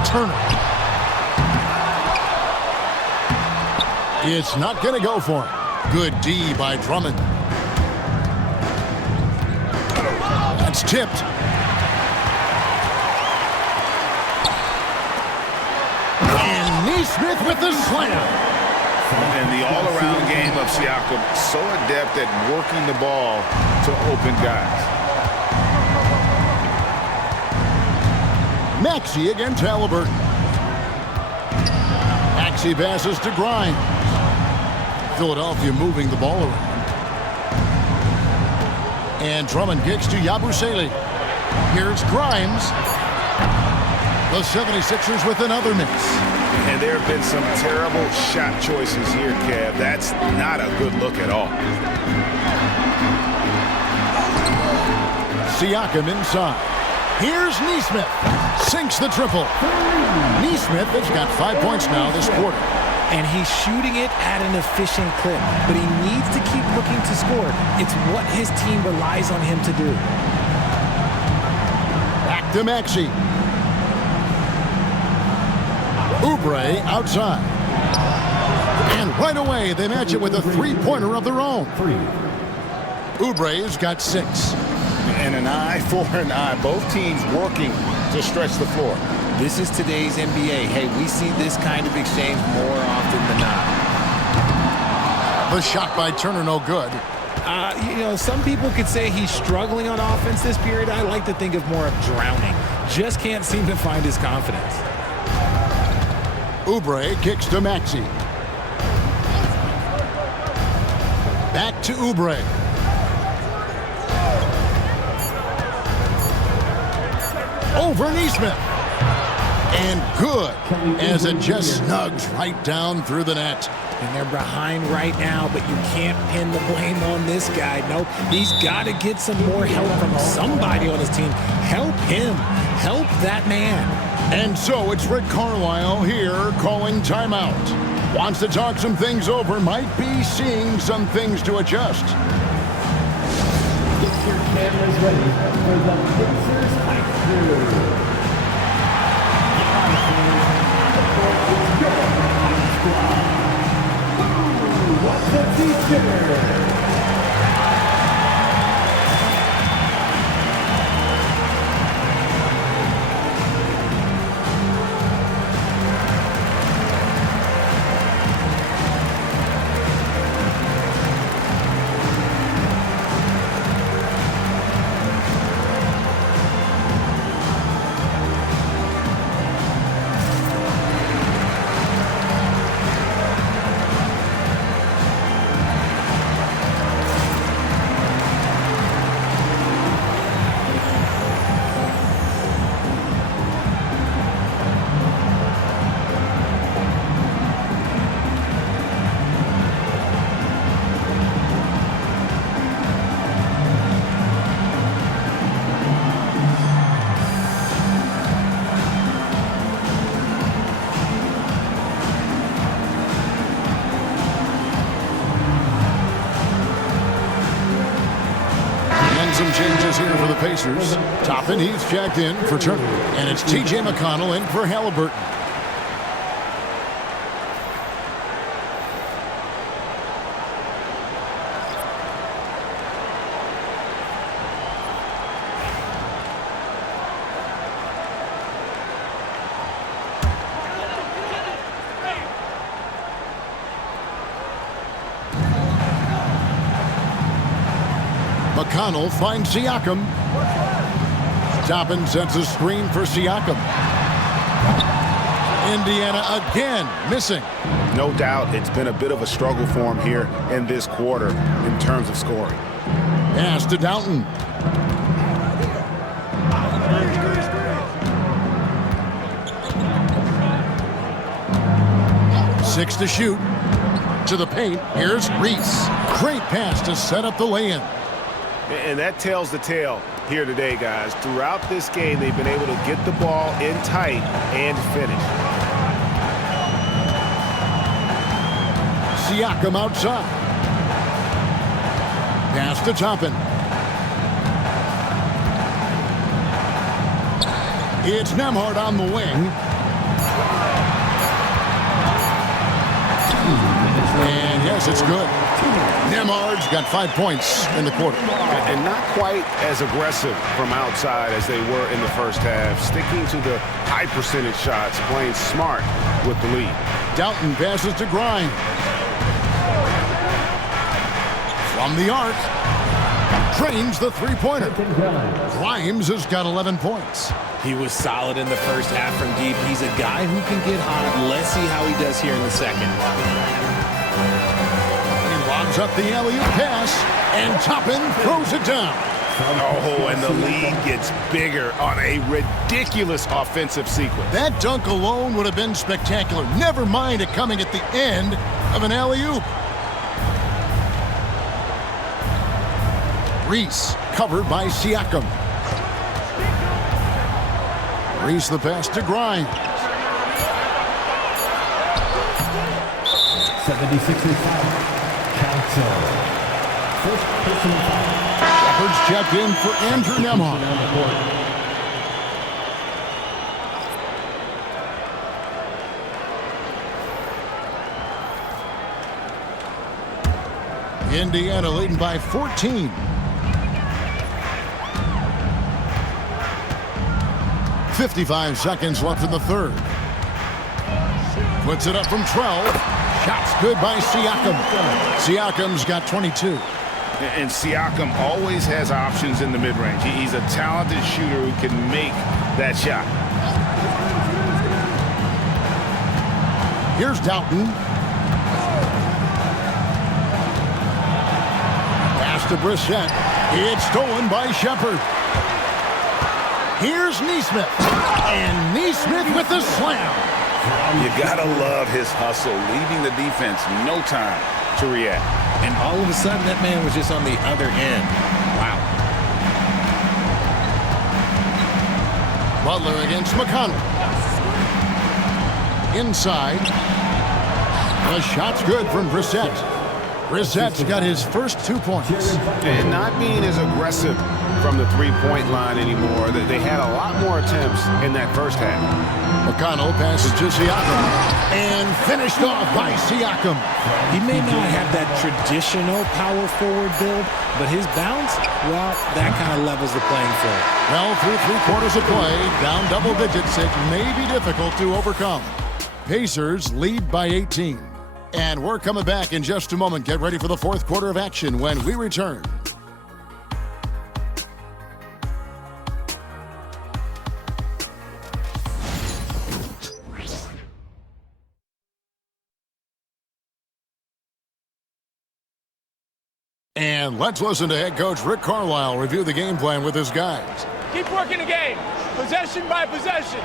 Turner. It's not going to go for him. Good D by Drummond. That's tipped. And Naismith with the slam. And the all-around game of Siakam, so adept at working the ball to open guys. Maxey against Halliburton. Maxey passes to Grimes. Philadelphia moving the ball around. And Drummond kicks to Yabusele. Here's Grimes. The 76ers with another miss. And there have been some terrible shot choices here, Kev. That's not a good look at all. Siakam inside. Here's Naismith. Sinks the triple. Naismith has got 5 points now this quarter. And he's shooting it at an efficient clip, but he needs to keep looking to score. It's what his team relies on him to do. Back to Maxey. Oubre outside. And right away, they match it with a 3-pointer of their own. Oubre's got 6. And an eye for an eye. Both teams working to stretch the floor. This is today's NBA. Hey, we see this kind of exchange more often than not. The shot by Turner, no good. You know, some people could say he's struggling on offense this period. I like to think of more of drowning. Just can't seem to find his confidence. Oubre kicks to Maxey. Back to Oubre. over Naismith. And good, as it just snugs right down through the net. And they're behind right now, but you can't pin the blame on this guy. Nope, he's got to get some more help from somebody on his team. Help him. Help that man. And so it's Rick Carlisle here calling timeout. Wants to talk some things over, might be seeing some things to adjust. Get your cameras ready for the Pacers Hype Crew. What's the feature? Some changes here for the Pacers. Toppin, he's checked in for Turner. And it's T.J. McConnell in for Halliburton. McConnell finds Siakam. Toppin sets a screen for Siakam. Indiana again missing. No doubt it's been a bit of a struggle for him here in this quarter in terms of scoring. Pass to Downton. Six to shoot. To the paint. Here's Reese. Great pass to set up the lay-in. And that tells the tale here today, guys. Throughout this game, they've been able to get the ball in tight and finish. Siakam outside. Pass to Toppin. It's Nembhard on the wing. And yes, it's good. Nembhard's got 5 points in the quarter. And not quite as aggressive from outside as they were in the first half. Sticking to the high percentage shots, playing smart with the lead. Downton passes to Grimes. From the arc. Drains the three-pointer. Grimes has got 11 points. He was solid in the first half from deep. He's a guy who can get hot. Let's see how he does here in the second. Lobs up the alley-oop pass, and Toppin throws it down. Oh, and the lead gets bigger on a ridiculous offensive sequence. That dunk alone would have been spectacular. Never mind it coming at the end of an alley-oop. Reese covered by Siakam. Reese the pass to Grimes. 76ers foul. First personal foul. Shepard's checked in for Andrew Nembhard. Indiana leading by 14. .55 seconds left in the third. Puts it up from 12. Shots good by Siakam. Siakam's got 22. And Siakam always has options in the mid-range. He's a talented shooter who can make that shot. Here's Downton. Pass to Brissett. It's stolen by Shepard. Here's Naismith. And Naismith with the slam. You gotta love his hustle, leaving the defense no time to react. And all of a sudden, that man was just on the other end. Wow. Butler against McConnell. Inside. The shot's good from Brissett. Brissett's got his first 2 points. And not being as aggressive from the three-point line anymore. They had a lot more attempts in that first half. McConnell passes to Siakam. And finished off by Siakam. He may not have that traditional power forward build, but his bounce, well, that kind of levels the playing field. Well, through 3 quarters of play, down double digits, it may be difficult to overcome. Pacers lead by 18. And we're coming back in just a moment. Get ready for the fourth quarter of action when we return. And let's listen to head coach Rick Carlisle review the game plan with his guys. Keep working the game, possession by possession.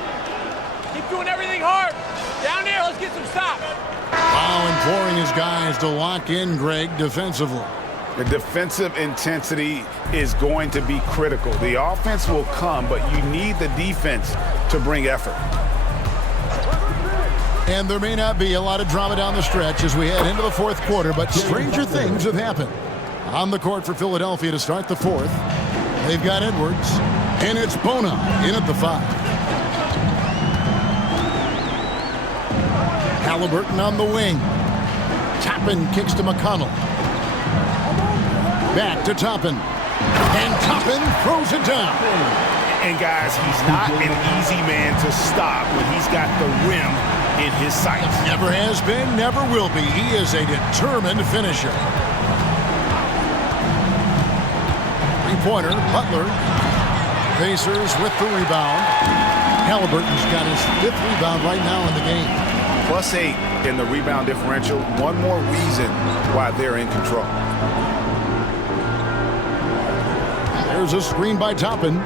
Keep doing everything hard. Down there, let's get some stops. Wow, imploring his guys to lock in, Greg, defensively. The defensive intensity is going to be critical. The offense will come, but you need the defense to bring effort. And there may not be a lot of drama down the stretch as we head into the fourth quarter, but stranger things have happened. On the court for Philadelphia to start the fourth, they've got Edwards, and it's Bona in at the 5. Halliburton on the wing. Toppin kicks to McConnell. Back to Toppin. And Toppin throws it down. And guys, he's not an easy man to stop when he's got the rim in his sights. Never has been, never will be. He is a determined finisher. Three-pointer, Butler. Pacers with the rebound. Halliburton's got his 5th rebound right now in the game. +8 in the rebound differential. One more reason why they're in control. There's a screen by Toppin.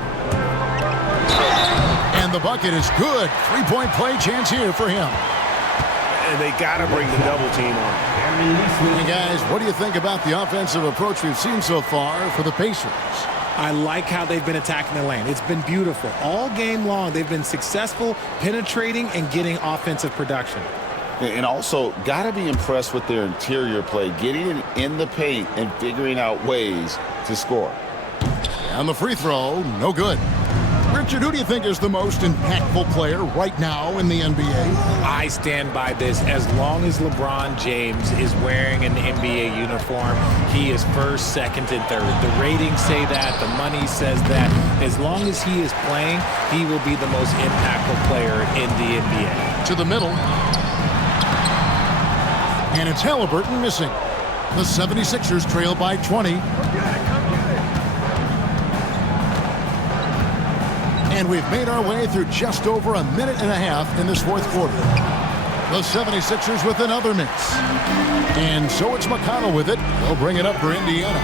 And the bucket is good. 3-point play chance here for him. And they got to bring the double team on. Hey guys, what do you think about the offensive approach we've seen so far for the Pacers? I like how they've been attacking the lane. It's been beautiful. All game long, they've been successful penetrating and getting offensive production. And also, got to be impressed with their interior play, getting it in the paint and figuring out ways to score. And the free throw, no good. Richard, who do you think is the most impactful player right now in the NBA? I stand by this. As long as LeBron James is wearing an NBA uniform, he is first, second, and third. The ratings say that. The money says that. As long as he is playing, he will be the most impactful player in the NBA. To the middle. And it's Halliburton missing. The 76ers trail by 20. And we've made our way through just over a minute and a half in this fourth quarter. The 76ers with another miss. And so it's McConnell with it. They'll bring it up for Indiana.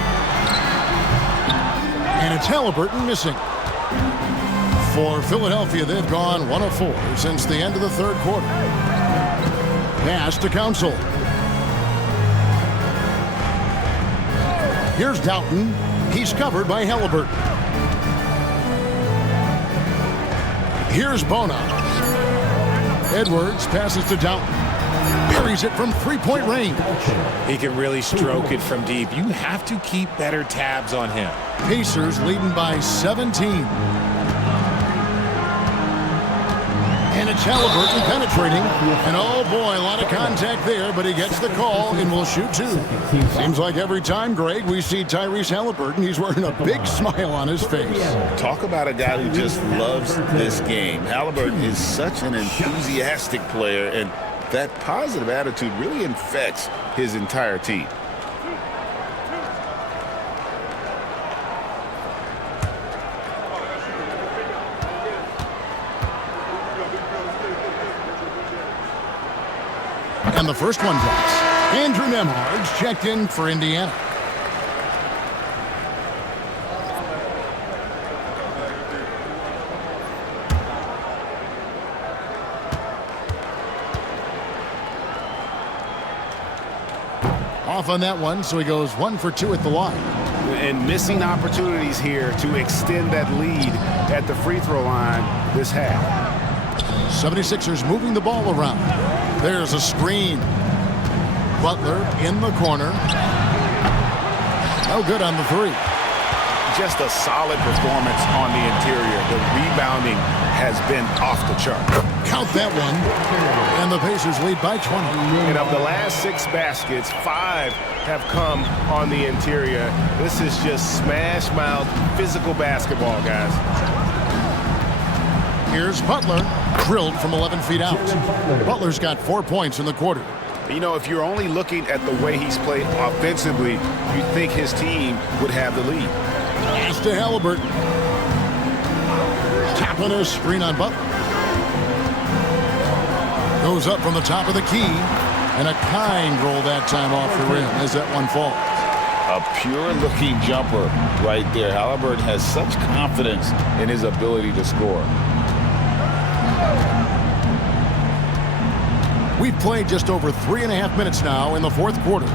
And it's Halliburton missing. For Philadelphia, they've gone 1 of 4 since the end of the third quarter. Pass to Council. Here's Doughton. He's covered by Halliburton. Here's Bona. Edwards passes to Doughton. Buries it from 3-point range. He can really stroke it from deep. You have to keep better tabs on him. Pacers leading by 17. And it's Halliburton penetrating. And oh boy, a lot of contact there, but he gets the call and will shoot 2. Seems like every time, Greg, we see Tyrese Halliburton, he's wearing a big smile on his face. Talk about a guy who just loves this game. Halliburton is such an enthusiastic player, and that positive attitude really infects his entire team. And the first one drops. Andrew Nembhard's checked in for Indiana. off on that one, so he goes 1 for 2 at the line. And missing opportunities here to extend that lead at the free throw line this half. 76ers moving the ball around. There's a screen. Butler in the corner. No good on the three. Just a solid performance on the interior. The rebounding has been off the chart. Count that one. And the Pacers lead by 20. And of the last 6 baskets, 5 have come on the interior. This is just smash mouth physical basketball, guys. Here's Butler, drilled from 11 feet out. Butler's got 4 points in the quarter. You know, if you're only looking at the way he's played offensively, you'd think his team would have the lead. Pass to Halliburton. Tapping a screen on Butler. Goes up from the top of the key. And a kind roll that time off the rim as that one falls. A pure-looking jumper right there. Halliburton has such confidence in his ability to score. We've played just over 3.5 minutes now in the fourth quarter.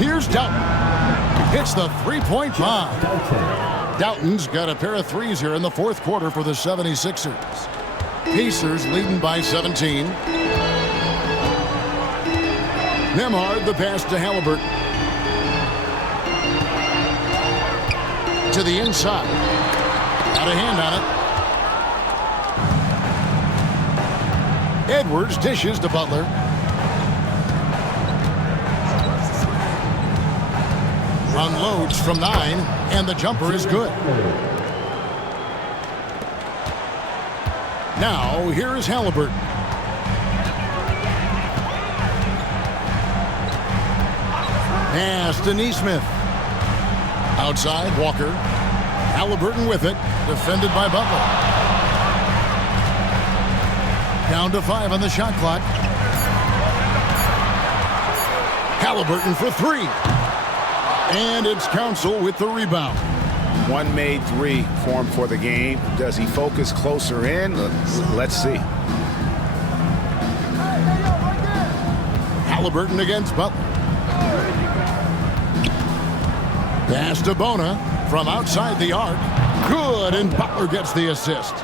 Here's Doughton. Hits the three-point bomb. Doughton's got a pair of threes here in the fourth quarter for the 76ers. Pacers leading by 17. Nembhard the pass to Halliburton. To the inside. Got a hand on it. Edwards dishes to Butler. Unloads from 9, and the jumper is good. Now, here is Halliburton. Pass to Naismith. Outside, Walker. Halliburton with it, defended by Butler. Down to 5 on the shot clock. Halliburton for 3. And it's Council with the rebound. One made 3 for him for the game. Does he focus closer in? Let's see. Halliburton against Butler. Pass to Bona from outside the arc. Good, and Butler gets the assist.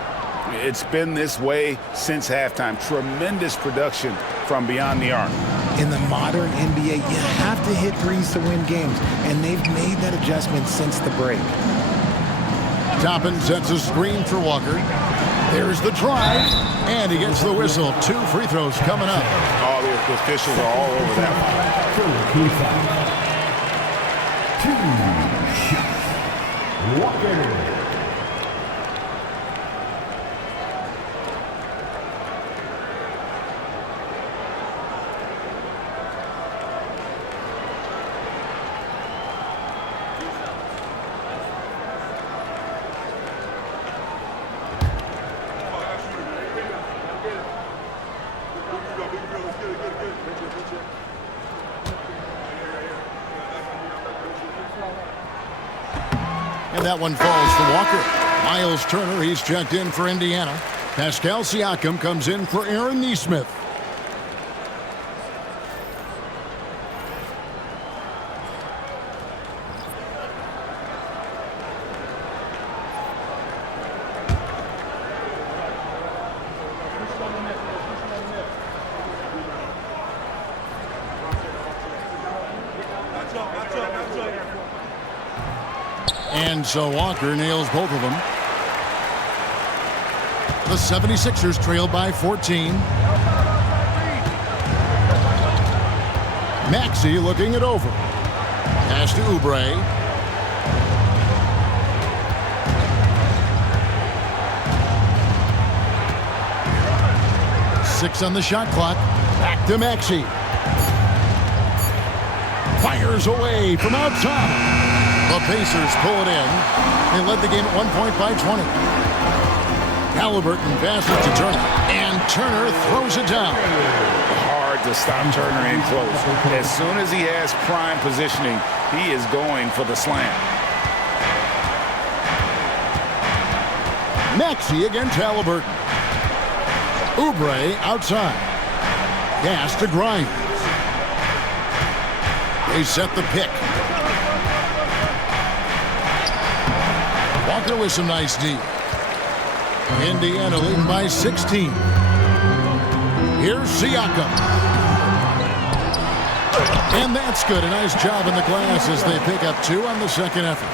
It's been this way since halftime. Tremendous production from beyond the arc. In the modern NBA, you have to hit threes to win games, and they've made that adjustment since the break. Toppin sets a screen for Walker. There's the drive, and he gets the whistle. 2 free throws coming up. All the officials are all over that one. 2 shots. Walker. And that one falls for Walker. Miles Turner, he's checked in for Indiana. Pascal Siakam comes in for Aaron Naismith. And so Walker nails both of them. The 76ers trail by 14. Maxey looking it over. Pass to Oubre. Six on the shot clock. Back to Maxey. Fires away from outside. The Pacers pull it in. They led the game at 1 point by 20. Halliburton passes to Turner. And Turner throws it down. Hard to stop Turner in close. As soon as he has prime positioning, he is going for the slam. Maxey against Halliburton. Oubre outside. Pass to Grimes. They set the pick. Walker with some nice D. Indiana leading by 16. Here's Siakam. And that's good. A nice job in the glass as they pick up 2 on the second effort.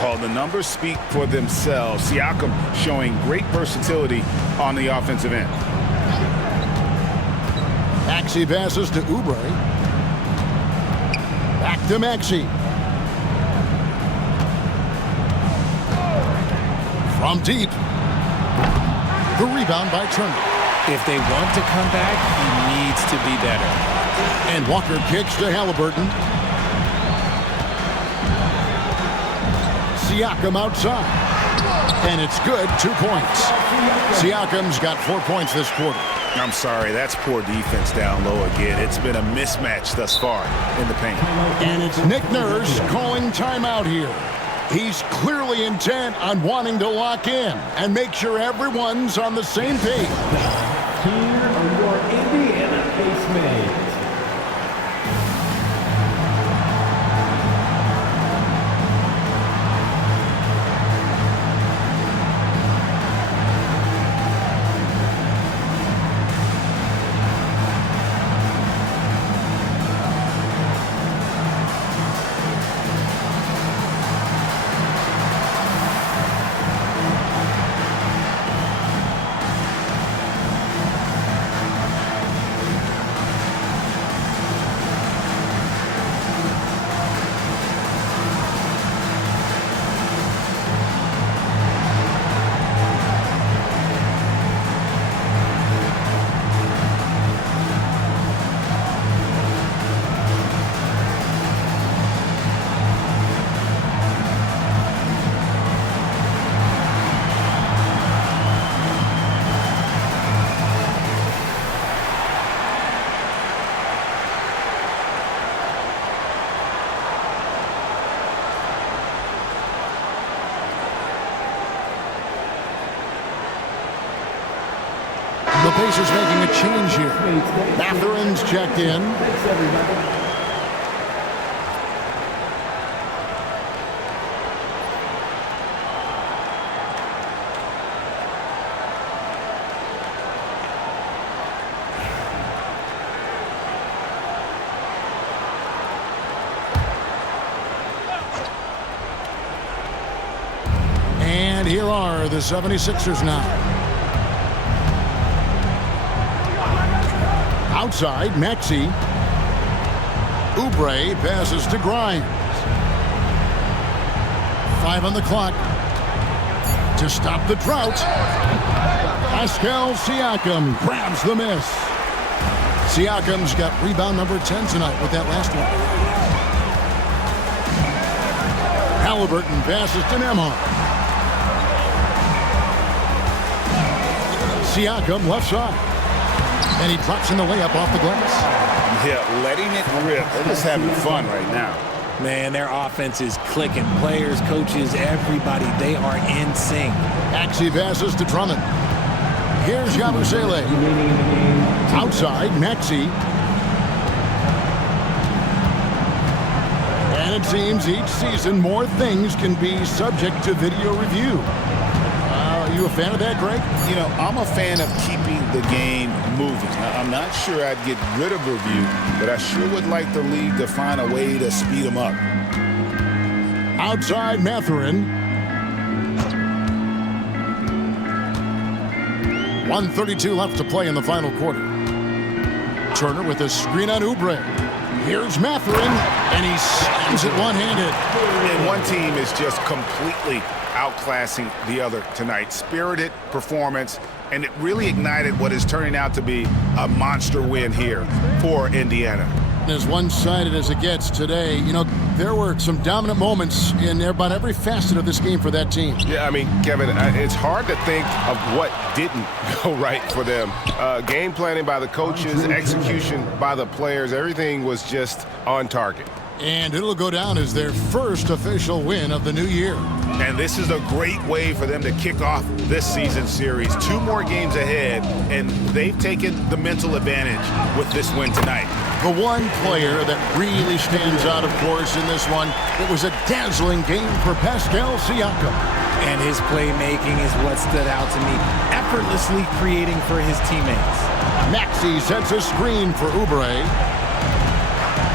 Oh, the numbers speak for themselves. Siakam showing great versatility on the offensive end. Maxey passes to Oubre. Back to Maxey. From deep. The rebound by Turner. If they want to come back, he needs to be better. And Walker kicks to Halliburton. Siakam outside. And it's good. 2 points. Siakam's got 4 points this quarter. I'm sorry, that's poor defense down low again. It's been a mismatch thus far in the paint. And it's Nick Nurse calling timeout here. He's clearly intent on wanting to lock in and make sure everyone's on the same page. Here are your Indiana basemates. The Pacers making a change here. Mathurin's checked in. Thanks, everybody. And here are the 76ers now. Outside, Maxey. Oubre passes to Grimes. 5 on the clock. To stop the drought, Pascal Siakam grabs the miss. Siakam's got rebound number 10 tonight with that last one. Halliburton passes to Nembhard. Siakam left side. And he drops in the layup off the glass. Yeah, letting it rip. They're just having fun right now. Man, their offense is clicking. Players, coaches, everybody, they are in sync. Maxey passes to Drummond. Here's Yabusele. Outside, Maxey. And it seems each season more things can be subject to video review. Are you a fan of that, Greg? You know, I'm a fan of keeping the game moving. I'm not sure I'd get rid of review, but I sure would like the league to find a way to speed them up. Outside, Mathurin. 1:32 left to play in the final quarter. Turner with a screen on Oubre. Here's Mathurin, and he slams it one-handed. And one team is just completely outclassing the other tonight. Spirited performance, and it really ignited what is turning out to be a monster win here for Indiana. As one-sided as it gets today, you know, there were some dominant moments in about every facet of this game for that team. Yeah, I mean, Kevin, it's hard to think of what didn't go right for them. Game planning by the coaches, execution by the players, everything was just on target. And it'll go down as their first official win of the new year. And this is a great way for them to kick off this season series. 2 more games ahead, and they've taken the mental advantage with this win tonight. The one player that really stands out, of course, in this one, it was a dazzling game for Pascal Siakam. And his playmaking is what stood out to me, effortlessly creating for his teammates. Maxey sets a screen for Oubre.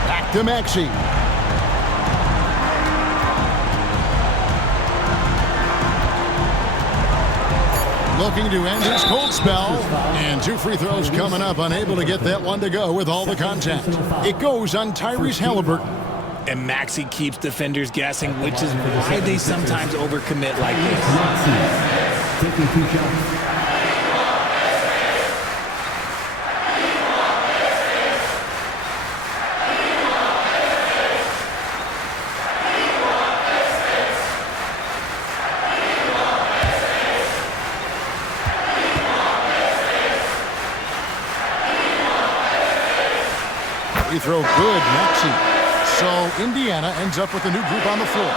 Back to Maxey. Looking to end his cold spell. And 2 free throws coming up, unable to get that one to go with all the contact. It goes on Tyrese Halliburton. And Maxey keeps defenders guessing, which is why they sometimes overcommit like this. Taking 2 shots. Free throw good, Maxey. So Indiana ends up with a new group on the floor.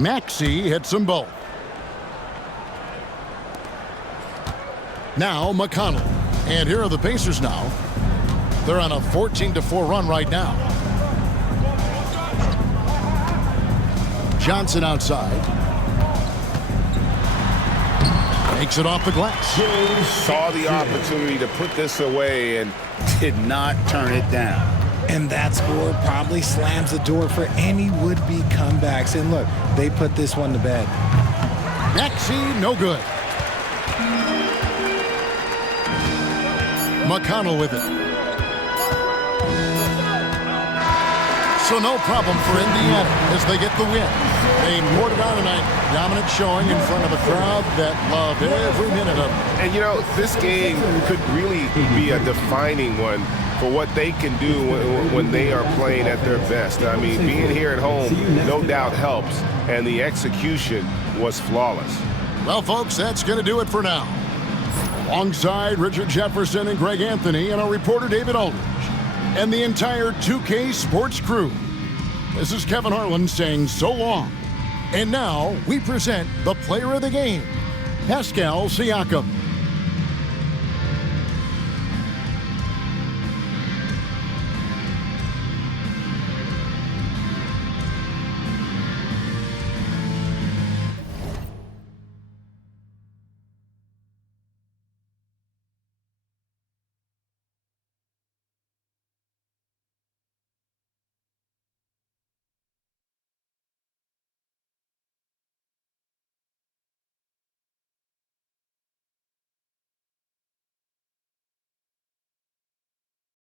Maxey hits them both. Now McConnell. And here are the Pacers now. They're on a 14-4 run right now. Johnson outside. Makes it off the glass. Saw the opportunity to put this away and did not turn it down. And that score probably slams the door for any would-be comebacks. And look, they put this one to bed. Maxey, no good. McConnell with it. So no problem for Indiana as they get the win. They poured it on tonight. Dominant showing in front of a crowd that loved every minute of it. And, you know, this game could really be a defining one for what they can do when they are playing at their best. I mean, being here at home no doubt helps, and the execution was flawless. Well, folks, that's going to do it for now. Alongside Richard Jefferson and Greg Anthony and our reporter David Aldridge and the entire 2K Sports crew, this is Kevin Harlan saying so long. And now we present the player of the game, Pascal Siakam.